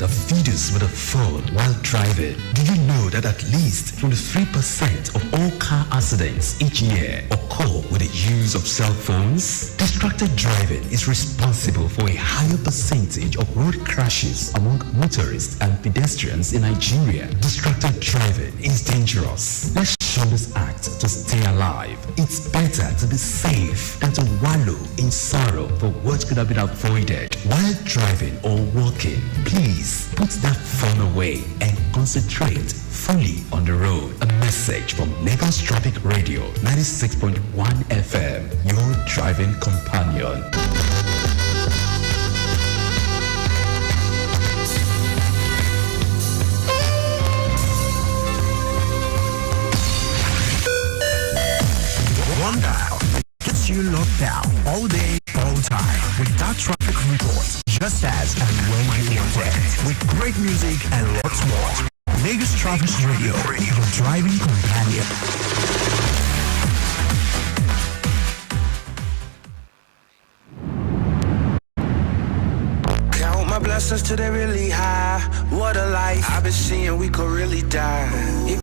That feeds with a phone while driving. Do you know that at least 23% of all car accidents each year occur with the use of cell phones? Distracted driving is responsible for a higher percentage of road crashes among motorists and pedestrians in Nigeria. Distracted driving is dangerous. Let's shun this act to stay alive. It's better to be safe than to wallow in sorrow for what could have been avoided while driving or walking. Please put that phone away and concentrate fully on the road. A message from Lagos Traffic Radio 96.1 FM, your driving companion. One dial gets you locked down all day, all time with that traffic report, just as and when you want it, with great music and lots more. Lagos Traffic Radio, your driving companion. God bless us till they really high. What a life I've been seeing, we could really die.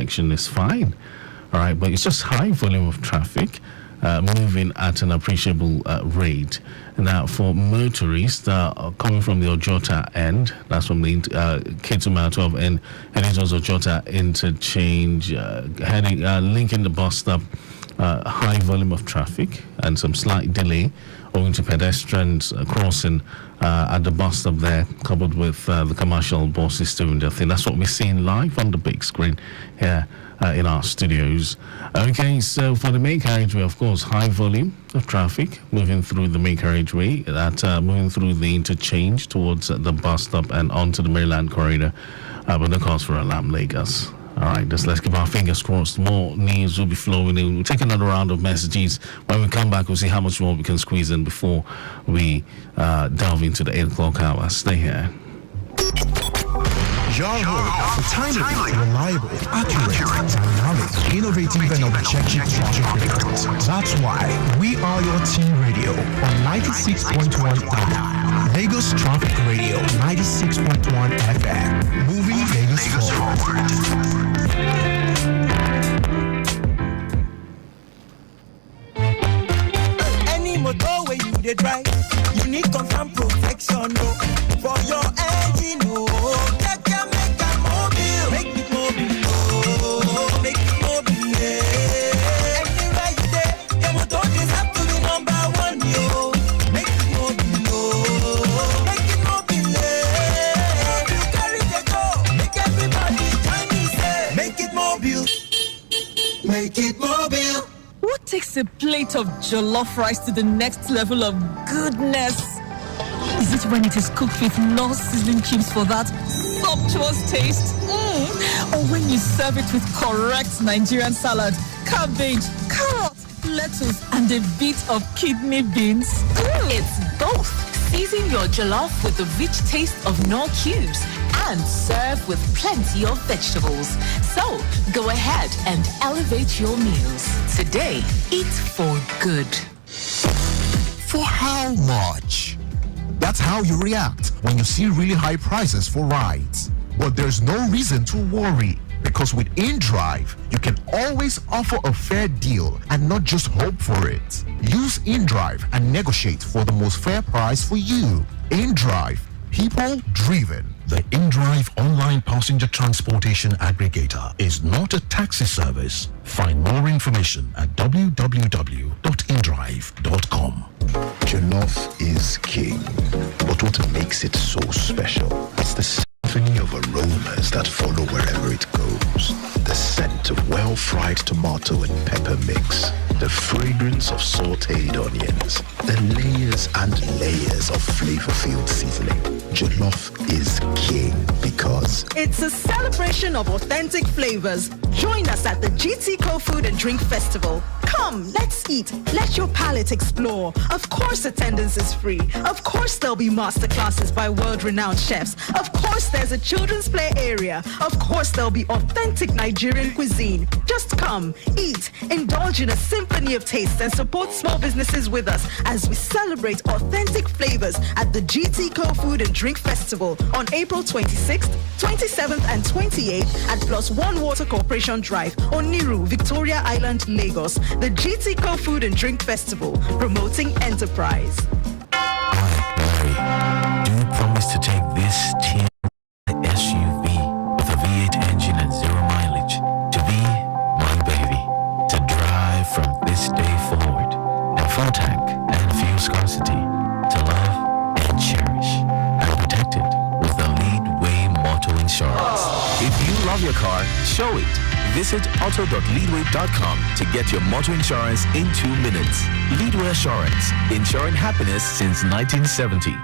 intersection is fine. All right, but it's just high volume of traffic moving at an appreciable rate. Now, for motorists coming from the Ojota end, that's from the K2 12 end, heading towards Ojota interchange, linking the bus stop, high volume of traffic and some slight delay owing to pedestrians crossing at the bus stop there, coupled with the commercial buses doing their thing. That's what we're seeing live on the big screen here in our studios. Okay, so for the main carriageway, of course, high volume of traffic moving through the main carriageway, moving through the interchange towards the bus stop and onto the Maryland corridor, but no cause for alarm, Lagos. All right, let's keep our fingers crossed. More news will be flowing in. We'll take another round of messages. When we come back, we'll see how much more we can squeeze in before we delve into the 8 o'clock hour. Stay here. Your home for timely, reliable, accurate, dynamic, innovative, and objective traffic reports. That's why we are your team radio on 96.1 FM. Lagos Traffic Radio, 96.1 FM. Moving Lagos forward. Any motor where you dey drive, you need confirm protection for your engine. Make it mobile. What takes a plate of jollof rice to the next level of goodness? Is it when it is cooked with no seasoning cubes for that sumptuous taste? Or when you serve it with correct Nigerian salad, cabbage, carrot, lettuce, and a bit of kidney beans? It's both. Season your jollof with the rich taste of no cubes and serve with plenty of vegetables. So, go ahead and elevate your meals. Today, eat for good. For how much? That's how you react when you see really high prices for rides. But there's no reason to worry, because with InDrive, you can always offer a fair deal and not just hope for it. Use InDrive and negotiate for the most fair price for you. InDrive, people driven. The InDrive online passenger transportation aggregator is not a taxi service. Find more information at www.indrive.com. Jollof is king, but what makes it so special is the symphony of aromas that follow wherever it goes. The scent of well-fried tomato and pepper mix, the fragrance of sautéed onions, the layers and layers of flavor-filled seasoning. Jollof is king because it's a celebration of authentic flavors. Join us at the GT Food and Drink Festival. Come, let's eat. Let your palate explore. Of course, attendance is free. Of course, there'll be masterclasses by world-renowned chefs. Of course, there's a children's play area. Of course, there'll be authentic Nigerian cuisine. Just come, eat, indulge in a symphony of tastes, and support small businesses with us as we celebrate authentic flavors at the GT Food and Drink Festival on April 26th, 27th, and 28th at Plus One Water Corporation Drive, Oniru, Victoria Island, Lagos. The GT Food and Drink Festival, promoting enterprise. Larry, do you promise to take this tier SUV with a V8 engine and 0 mileage to be my baby, to drive from this day forward, and full tank and fuel scarcity, to love and cherish and protect it with the Leadway Motor Insurance? If you love your car, show it. Visit auto.leadway.com to get your motor insurance in 2 minutes. Leadway Assurance, ensuring happiness since 1970.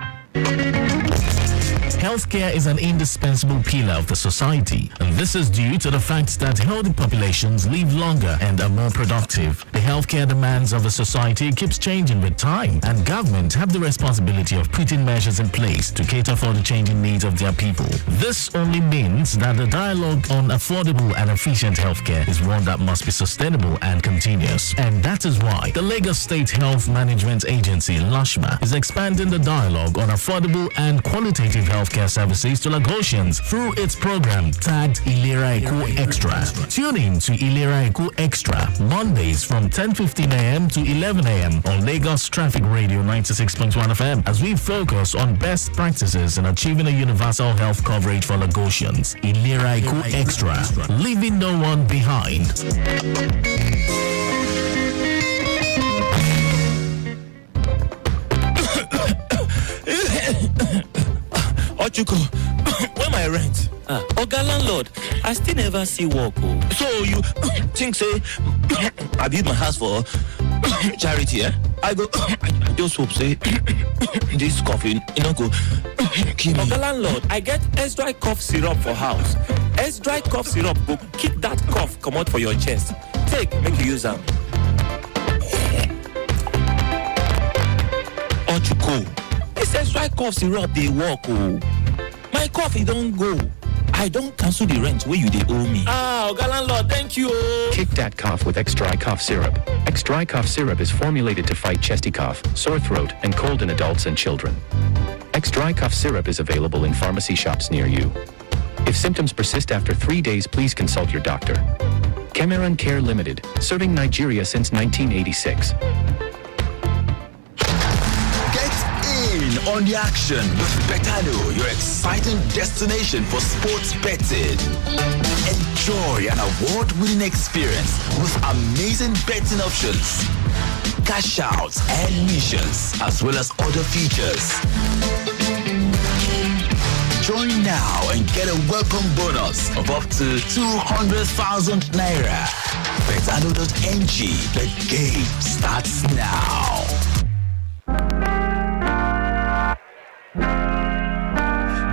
Healthcare is an indispensable pillar of the society, and this is due to the fact that healthy populations live longer and are more productive. The healthcare demands of the society keeps changing with time, and government have the responsibility of putting measures in place to cater for the changing needs of their people. This only means that the dialogue on affordable and efficient healthcare is one that must be sustainable and continuous. And that is why the Lagos State Health Management Agency, LASHMA, is expanding the dialogue on affordable and qualitative health healthcare services to Lagosians through its program tagged Ilera Eco Extra. Tune in to Ilera Eco Extra Mondays from 10:15 a.m. to 11 a.m. on Lagos Traffic Radio 96.1 FM as we focus on best practices in achieving a universal health coverage for Lagosians. Ilera Eco Extra, leaving no one behind. Ochuko, where my rent? Oga landlord, I still never see work. So you think say I build my house for charity, eh? I just hope say this coffee, go kill me. Oga landlord, I get S-Dry cough syrup for house. S-Dry cough syrup go kick that cough come out for your chest. Take, make you use them. Ochuko, this S-Dry cough syrup they work. My coffee don't go. I don't cancel the rent where you they owe me. Oga landlord, thank you. Kick that cough with X-Dry cough syrup. X-Dry cough syrup is formulated to fight chesty cough, sore throat, and cold in adults and children. X-Dry cough syrup is available in pharmacy shops near you. If symptoms persist after 3 days, please consult your doctor. Cameron Care Limited, serving Nigeria since 1986. On the action with Betano, your exciting destination for sports betting. Enjoy an award-winning experience with amazing betting options, cash outs and missions, as well as other features. Join now and get a welcome bonus of up to 200,000 Naira. Betano.ng, the game starts now.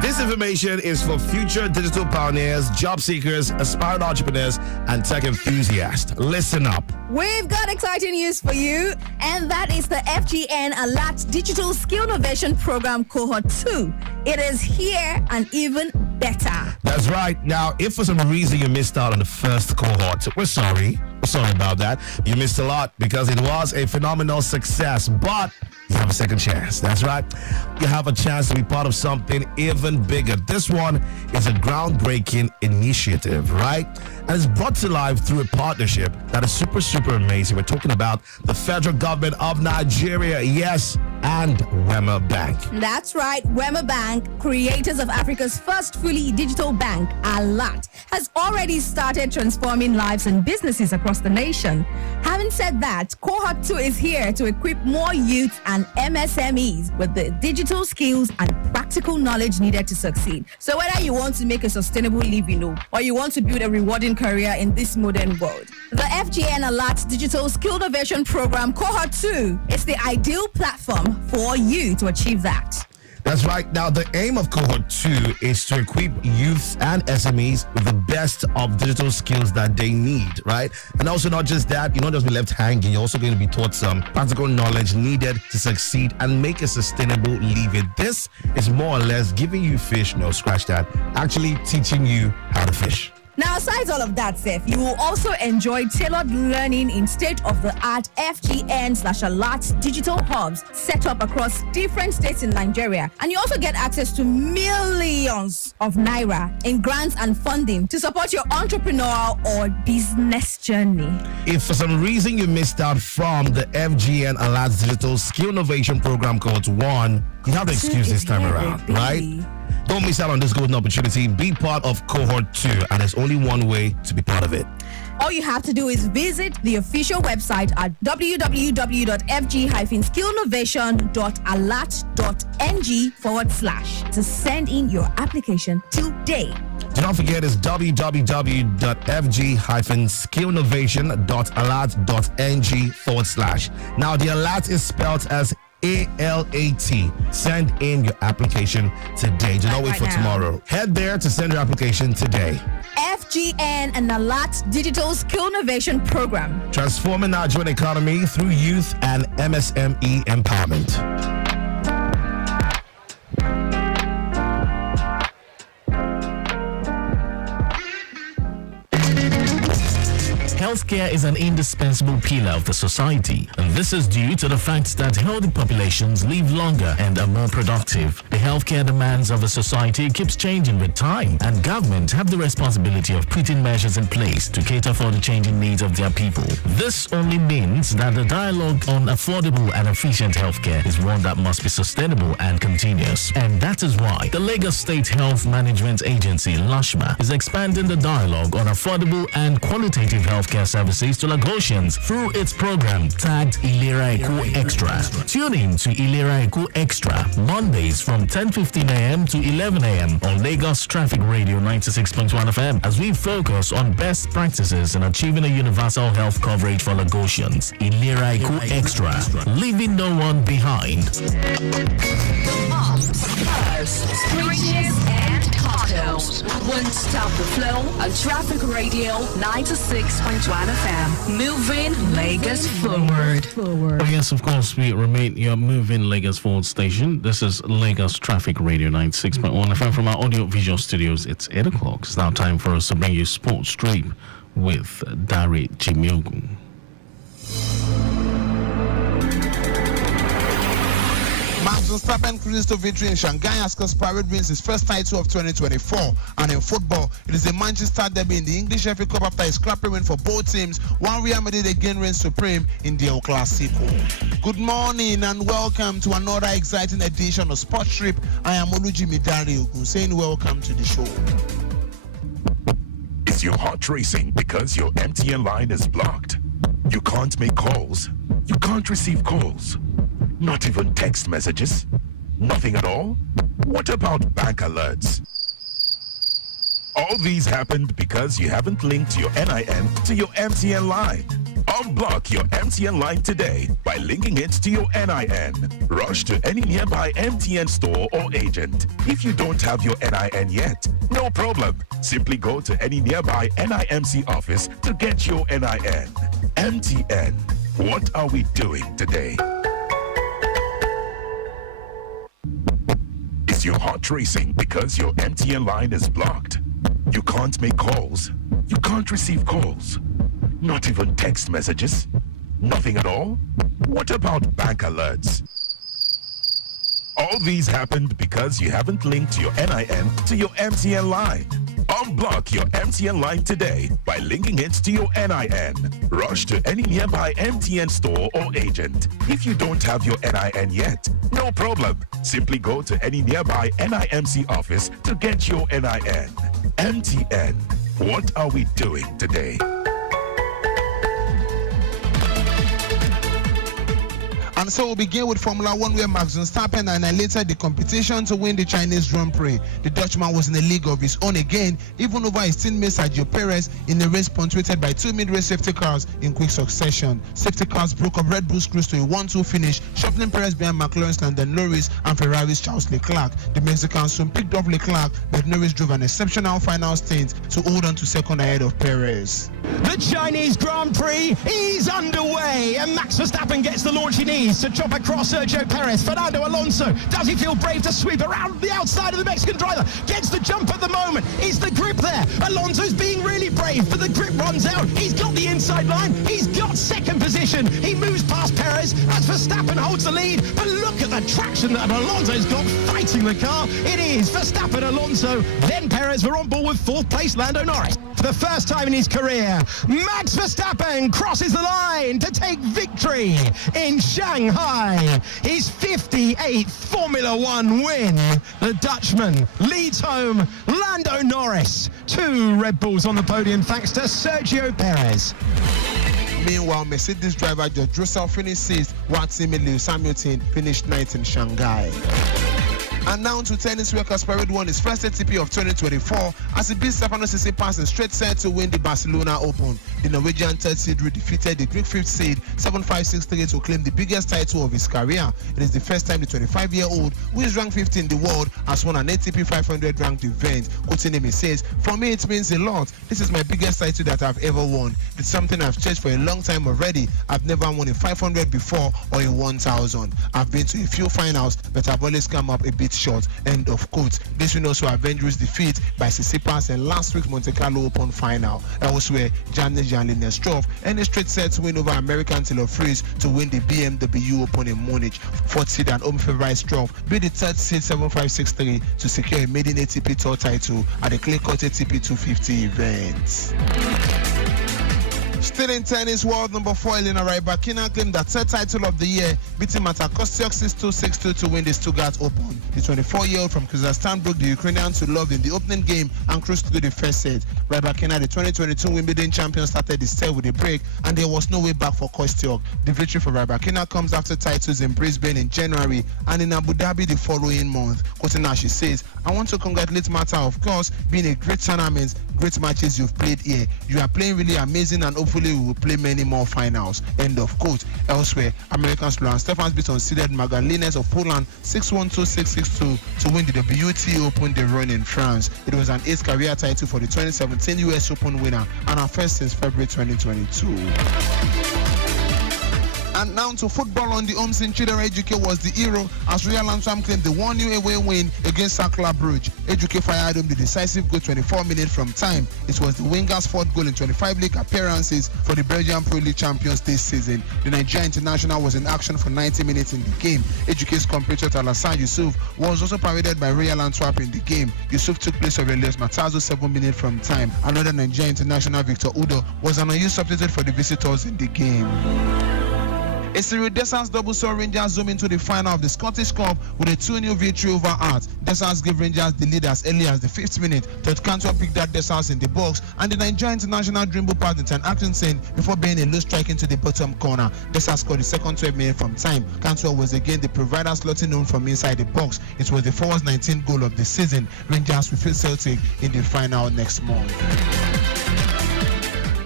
This information is for future digital pioneers, job seekers, aspiring entrepreneurs, and tech enthusiasts. Listen up. We've got exciting news for you, and that is the FGN Alert Digital Skill Innovation Program Cohort 2. It is here and even better. That's right. Now, if for some reason you missed out on the first cohort, we're sorry. We're sorry about that. You missed a lot because it was a phenomenal success, but you have a second chance. That's right. You have a chance to be part of something even bigger. This one is a groundbreaking initiative, right? And it's brought to life through a partnership that is super, super amazing. We're talking about the federal government of Nigeria, yes, and Wema Bank. That's right, Wema Bank, creators of Africa's first fully digital bank, Alert, has already started transforming lives and businesses across the nation. Having said that, Cohort 2 is here to equip more youths and MSMEs with the digital skills and practical knowledge needed to succeed. So whether you want to make a sustainable living or you want to build a rewarding career in this modern world, the FGN Alert Digital Skill Innovation Program Cohort 2 is the ideal platform for you to achieve that. That's right. Now, the aim of Cohort 2 is to equip youths and SMEs with the best of digital skills that they need, right? And also not just that, you're not just be left hanging, you're also going to be taught some practical knowledge needed to succeed and make a sustainable living. This is more or less giving you fish, no, scratch that, actually teaching you how to fish. Now, aside all of that, Seth, you will also enjoy tailored learning in state-of-the-art FGN/Alert digital hubs set up across different states in Nigeria. And you also get access to millions of Naira in grants and funding to support your entrepreneurial or business journey. If for some reason you missed out from the FGN Alert Digital Skill Innovation Program Cohort 1, you have the excuse this time around, right? Don't miss out on this golden opportunity. Be part of Cohort 2, and there's only one way to be part of it. All you have to do is visit the official website at www.fg-skillinnovation.alert.ng/ to send in your application today. Do not forget it's www.fg-skillinnovation.alert.ng/. Now, the alert is spelled as ALAT. Send in your application today. Do not wait for tomorrow. Head there to send your application today. FGN and Alert Digital Skill Innovation Program. Transforming Nigerian economy through youth and MSME empowerment. healthcare is an indispensable pillar of the society, and this is due to the fact that healthy populations live longer and are more productive. The healthcare demands of the society keeps changing with time, and government have the responsibility of putting measures in place to cater for the changing needs of their people. This only means that the dialogue on affordable and efficient healthcare is one that must be sustainable and continuous. And that is why the Lagos State Health Management Agency, LASHMA, is expanding the dialogue on affordable and qualitative healthcare services to Lagosians through its program tagged Ilera Eco Extra. Tune in to Ilera Eco Extra Mondays from 10:15 a.m. to 11 a.m. on Lagos Traffic Radio 96.1 FM as we focus on best practices in achieving a universal health coverage for Lagosians. Ilera Eco Extra, leaving no one behind. The moms, first, screeches, and cocktails. Won't stop the flow on Traffic Radio 96.1 FM. Moving Lagos forward. Oh yes, of course, we remain your moving Lagos forward station. This is Lagos Traffic Radio 96.1 FM from our audio visual studios. It's 8 o'clock. It's now time for us to bring you Sports Street with Dari Jimiogun. Max Verstappen cruises to victory in Shanghai as Parade wins his first title of 2024. And in football, it is a Manchester derby in the English FA Cup after a scrappy win for both teams. One Real Madrid again reigns supreme in the El Clasico. Good morning and welcome to another exciting edition of Sports Trip. I am Olujimi Dariogun saying welcome to the show. Is your heart racing because your MTN line is blocked? You can't make calls. You can't receive calls. Not even text messages? Nothing at all? What about bank alerts? All these happened because you haven't linked your NIN to your MTN line. Unblock your MTN line today by linking it to your NIN. Rush to any nearby MTN store or agent. If you don't have your NIN yet, no problem. Simply go to any nearby NIMC office to get your NIN. MTN. What are we doing today? Is your heart racing because your MTN line is blocked? You can't make calls. You can't receive calls. Not even text messages? Nothing at all? What about bank alerts? All these happened because you haven't linked your NIN to your MTN line. Unblock your MTN line today by linking it to your NIN. Rush to any nearby MTN store or agent. If you don't have your NIN yet, no problem. Simply go to any nearby NIMC office to get your NIN. MTN. What are we doing today? And so we'll begin with Formula One, where Max Verstappen annihilated the competition to win the Chinese Grand Prix. The Dutchman was in a league of his own again, even over his teammate Sergio Perez in a race punctuated by two mid-race safety cars in quick succession. Safety cars broke up Red Bull's cruise to a 1-2 finish, shuffling Perez behind McLaren's Lando Norris and Ferrari's Charles Leclerc. The Mexican soon picked up Leclerc, but Norris drove an exceptional final stint to hold on to second ahead of Perez. The Chinese Grand Prix is underway, and Max Verstappen gets the launch he needs to chop across Sergio Perez. Fernando Alonso, does he feel brave to sweep around the outside of the Mexican driver? Gets the jump at the moment. Is the grip there? Alonso's being really brave, but the grip runs out. He's got the inside line. He's got second position. He moves past Perez as Verstappen holds the lead. But look at the traction that Alonso's got fighting the car. It is Verstappen, Alonso, then Perez. We're on board with fourth place Lando Norris. For the first time in his career, Max Verstappen crosses the line to take victory in Shanghai. His 58th Formula One win. The Dutchman leads home Lando Norris. Two Red Bulls on the podium thanks to Sergio Perez. Meanwhile, Mercedes driver George Russell finished sixth, while teammate Lewis Hamilton finished ninth in Shanghai. And now to tennis, where Kasparov won his first ATP of 2024 as he beat Stefanos Tsitsipas in straight set to win the Barcelona Open. The Norwegian third seed defeated the Greek fifth seed 7-5-6-3 to claim the biggest title of his career. It is the first time the 25-year-old, who is ranked 5th in the world, has won an ATP 500 ranked event. Quoting him, he says, "For me, it means a lot. This is my biggest title that I've ever won. It's something I've chased for a long time already. I've never won a 500 before or a 1000. I've been to a few finals, but I've always come up a bit straight shot. End of quote. This win also avenged defeat by Tsitsipas in last week's Monte Carlo Open final. Elsewhere, Jan Struff and a straight set win over American Taylor Fritz to win the BMW Open in Munich. Fourth seed and home favorite Struff beat the third seed 7-5-6-3 to secure a maiden ATP Tour title at the Clay Court ATP 250 event. Still in tennis, world number 4 Elena Rybakina claimed that third title of the year, beating Mata Kostyuk 6-2, 6-2 to win the Stuttgart Open. The 24-year-old from Kazakhstan broke the Ukrainian to love in the opening game and cruised through the first set. Rybakina, the 2022 Wimbledon champion, started the set with a break, and there was no way back for Kostyuk. The victory for Rybakina comes after titles in Brisbane in January and in Abu Dhabi the following month. Quoting her, she says, "I want to congratulate Mata, of course, being a great tournament, great matches you've played here. You are playing really amazing, and hopefully we will play many more finals." End of quote. Elsewhere, American Sloan Stephens beat unseeded Magdalenes of Poland 6-1-2, 6-6-2 to win the WTA Open de Run in France. It was an 8th career title for the 2017 US Open winner and her first since February 2022. And now to football on the home scene. Chidera Ejuke was the hero as Real Antwerp claimed the 1-0 away win against Cercle Brugge. Ejuke fired home the decisive goal 24 minutes from time. It was the winger's 4th goal in 25 league appearances for the Belgian Pro League champions this season. The Nigerian international was in action for 90 minutes in the game. Ejuke's compatriot Alassane Yusuf was also paraded by Real Antwerp in the game. Yusuf took place of Elias Matazo 7 minutes from time. Another Nigerian international, Victor Udo, was an unused substitute for the visitors in the game. A Cyril Dessans double saw Rangers zoom into the final of the Scottish Cup with a 2-0 victory over Hearts. Dessans gave Rangers the lead as early as the 5th minute. Todd Cantwell picked that Dessans in the box, and the Nigerian international dribble past Nathan Atkinson before being a low strike into the bottom corner. Dessans scored the second 12 minutes from time. Cantwell was again the provider slotting on from inside the box. It was the forward's 19th goal of the season. Rangers will face Celtic in the final next month.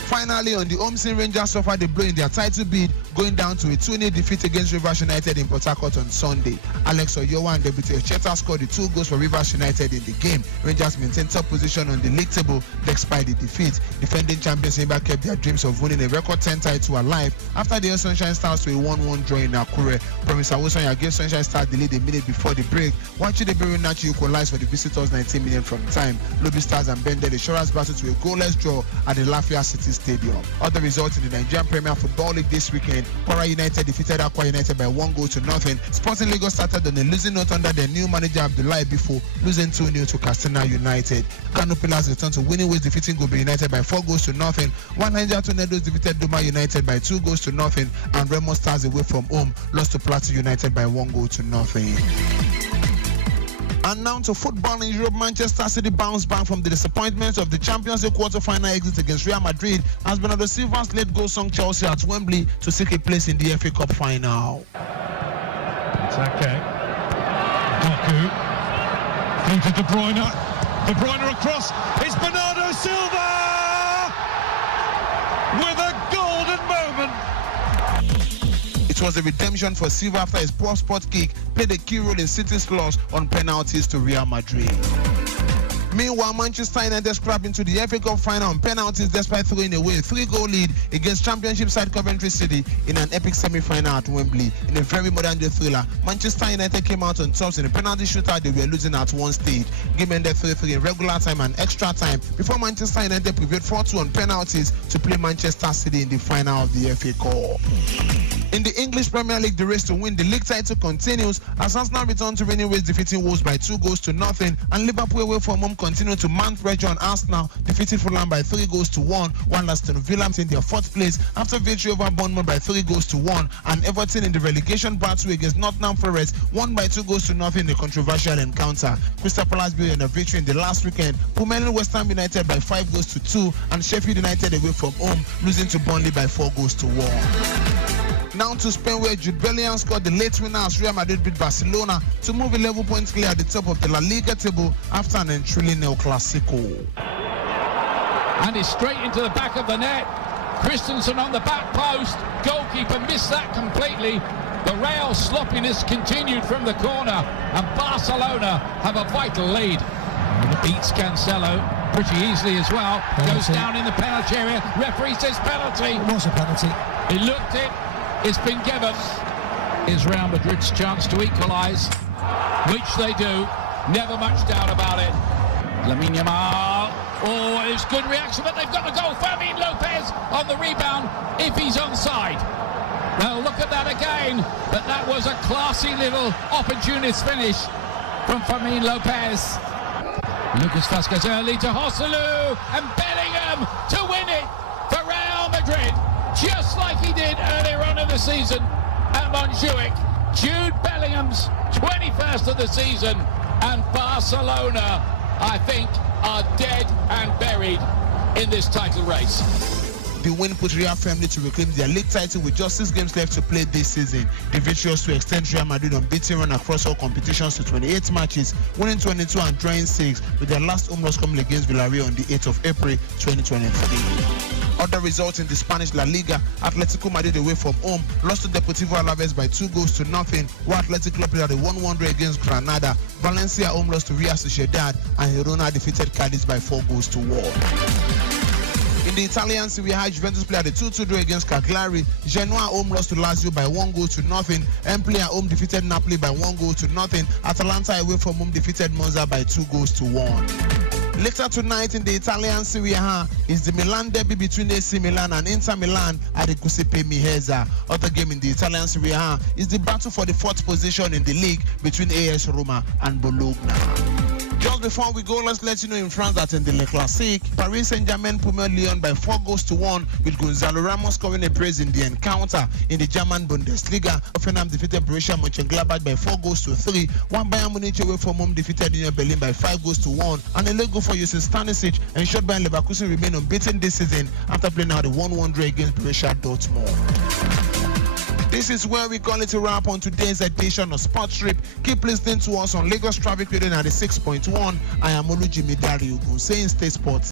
Finally, on the home scene, Rangers suffered a blow in their title bid, going down to a 2-0 defeat against Rivers United in Port Harcourt on Sunday. Alex Oyowa and Deputy Ocheta scored the 2 goals for Rivers United in the game. Rangers maintained top position on the league table despite the defeat. Defending champions Simba kept their dreams of winning a record 10 title alive after the Sunshine Stars to a 1-1 draw in Akure. Promise Awosanya gave Sunshine Stars the lead a minute before the break, while Chidiberu Nachi equalized for the visitors 19 minutes from time. Lobby Stars and bended the Shorers battle to a goalless draw at the Lafayette City Stadium. Other results in the Nigerian Premier Football League this weekend: Kwara United defeated Akwa United by 1-0. Sporting Lagos started on a losing note under their new manager Abdullahi Bifo, losing 2-0 to Katsina United. Kano Pillars returned to winning ways, defeating Gobe United by 4-0. One Niger Tornadoes defeated Doma United by 2-0, and Remo Stars away from home lost to Plateau United by 1-0. And now to football in Europe. Manchester City bounced back from the disappointment of the Champions League quarter-final exit against Real Madrid as Bernardo Silva's late goal sunk Chelsea at Wembley to seek a place in the FA Cup final. It's okay. Doku. Through to De Bruyne. De Bruyne across. It's Bernardo Silva with a golden moment. It was a redemption for Silva after his poor spot kick played a key role in City's loss on penalties to Real Madrid. Meanwhile, Manchester United scrapped into the FA Cup final on penalties despite throwing away a 3-goal lead against Championship side Coventry City in an epic semi-final at Wembley. In a very modern-day thriller, Manchester United came out on top in a penalty shootout they were losing at one stage. Game ended 3-3 in regular time and extra time before Manchester United prevailed 4-2 on penalties to play Manchester City in the final of the FA Cup. In the English Premier League, the race to win the league title continues as Arsenal return to winning ways, defeating Wolves by 2-0, and Liverpool away from home continue to mount pressure on Arsenal, defeating Fulham by 3-1, while Aston Villa in their 4th place after victory over Bournemouth by 3-1, and Everton in the relegation battle against Nottingham Forest won by 2-0 in a controversial encounter. Crystal Palace built on a victory in the last weekend, pummeling West Ham United by 5-2, and Sheffield United away from home losing to Burnley by 4-1. Now to Spain, where Jude Bellingham scored the late winner as Real Madrid beat Barcelona to move 11 points clear at the top of the La Liga table after an enthralling El Clasico. And it's straight into the back of the net. Christensen on the back post. Goalkeeper missed that completely. The Real sloppiness continued from the corner, and Barcelona have a vital lead. Beats Cancelo pretty easily as well. Penalty. Goes down in the penalty area. Referee says penalty. It was a penalty. He looked it. It's been given. Is Real Madrid's chance to equalise. which they do. Never much doubt about it. Lamine Yamal. Oh, it's good reaction, but they've got the goal. Fermin Lopez on the rebound if he's onside. Well, look at that again, but that was a classy little opportunist finish from Fermin Lopez. Lucas Vazquez early to Joselu and Bellingham to win it for Real Madrid, just like he did earlier on in the season at Montjuic. Jude Bellingham's 21st of the season, and Barcelona, I think, are dead and buried in this title race. The win put Real firmly to reclaim their league title with just 6 games left to play this season. The victorious to extend Real Madrid unbeaten run across all competitions to 28 matches, winning 22 and drawing 6, with their last home loss coming against Villarreal on the 8th of April 2023. Other results in the Spanish La Liga: Atletico Madrid away from home lost to Deportivo Alaves by 2-0, while Athletic Club played a 1-1 draw against Granada. Valencia home lost to Real Sociedad, and Girona defeated Cadiz by 4-1. In the Italian Serie A, Juventus played a 2-2 draw against Cagliari. Genoa home lost to Lazio by 1-0. Empoli at home defeated Napoli by 1-0. Atalanta away from home defeated Monza by 2-1. Later tonight in the Italian Serie A is the Milan derby between AC Milan and Inter Milan at the Giuseppe Meazza. Other game in the Italian Serie A is the battle for the 4th position in the league between AS Roma and Bologna. Just before we go, let's let you know in France that in the Le Classique, Paris Saint-Germain pummeled Lyon by 4-1, with Gonzalo Ramos scoring a brace in the encounter. In the German Bundesliga, Hoffenheim defeated Borussia Mönchengladbach by 4-3, while Bayern Munich away from home defeated Union Berlin by 5-1, and a late goal for Justin Stanisic ensured Bayern Leverkusen remain unbeaten this season after playing out a 1-1 draw against Borussia Dortmund. This is where we call it a wrap on today's edition of Sports Trip. Keep listening to us on Lagos Traffic Radio 96.1. I am Olujimi Dari Ogun saying stay sports.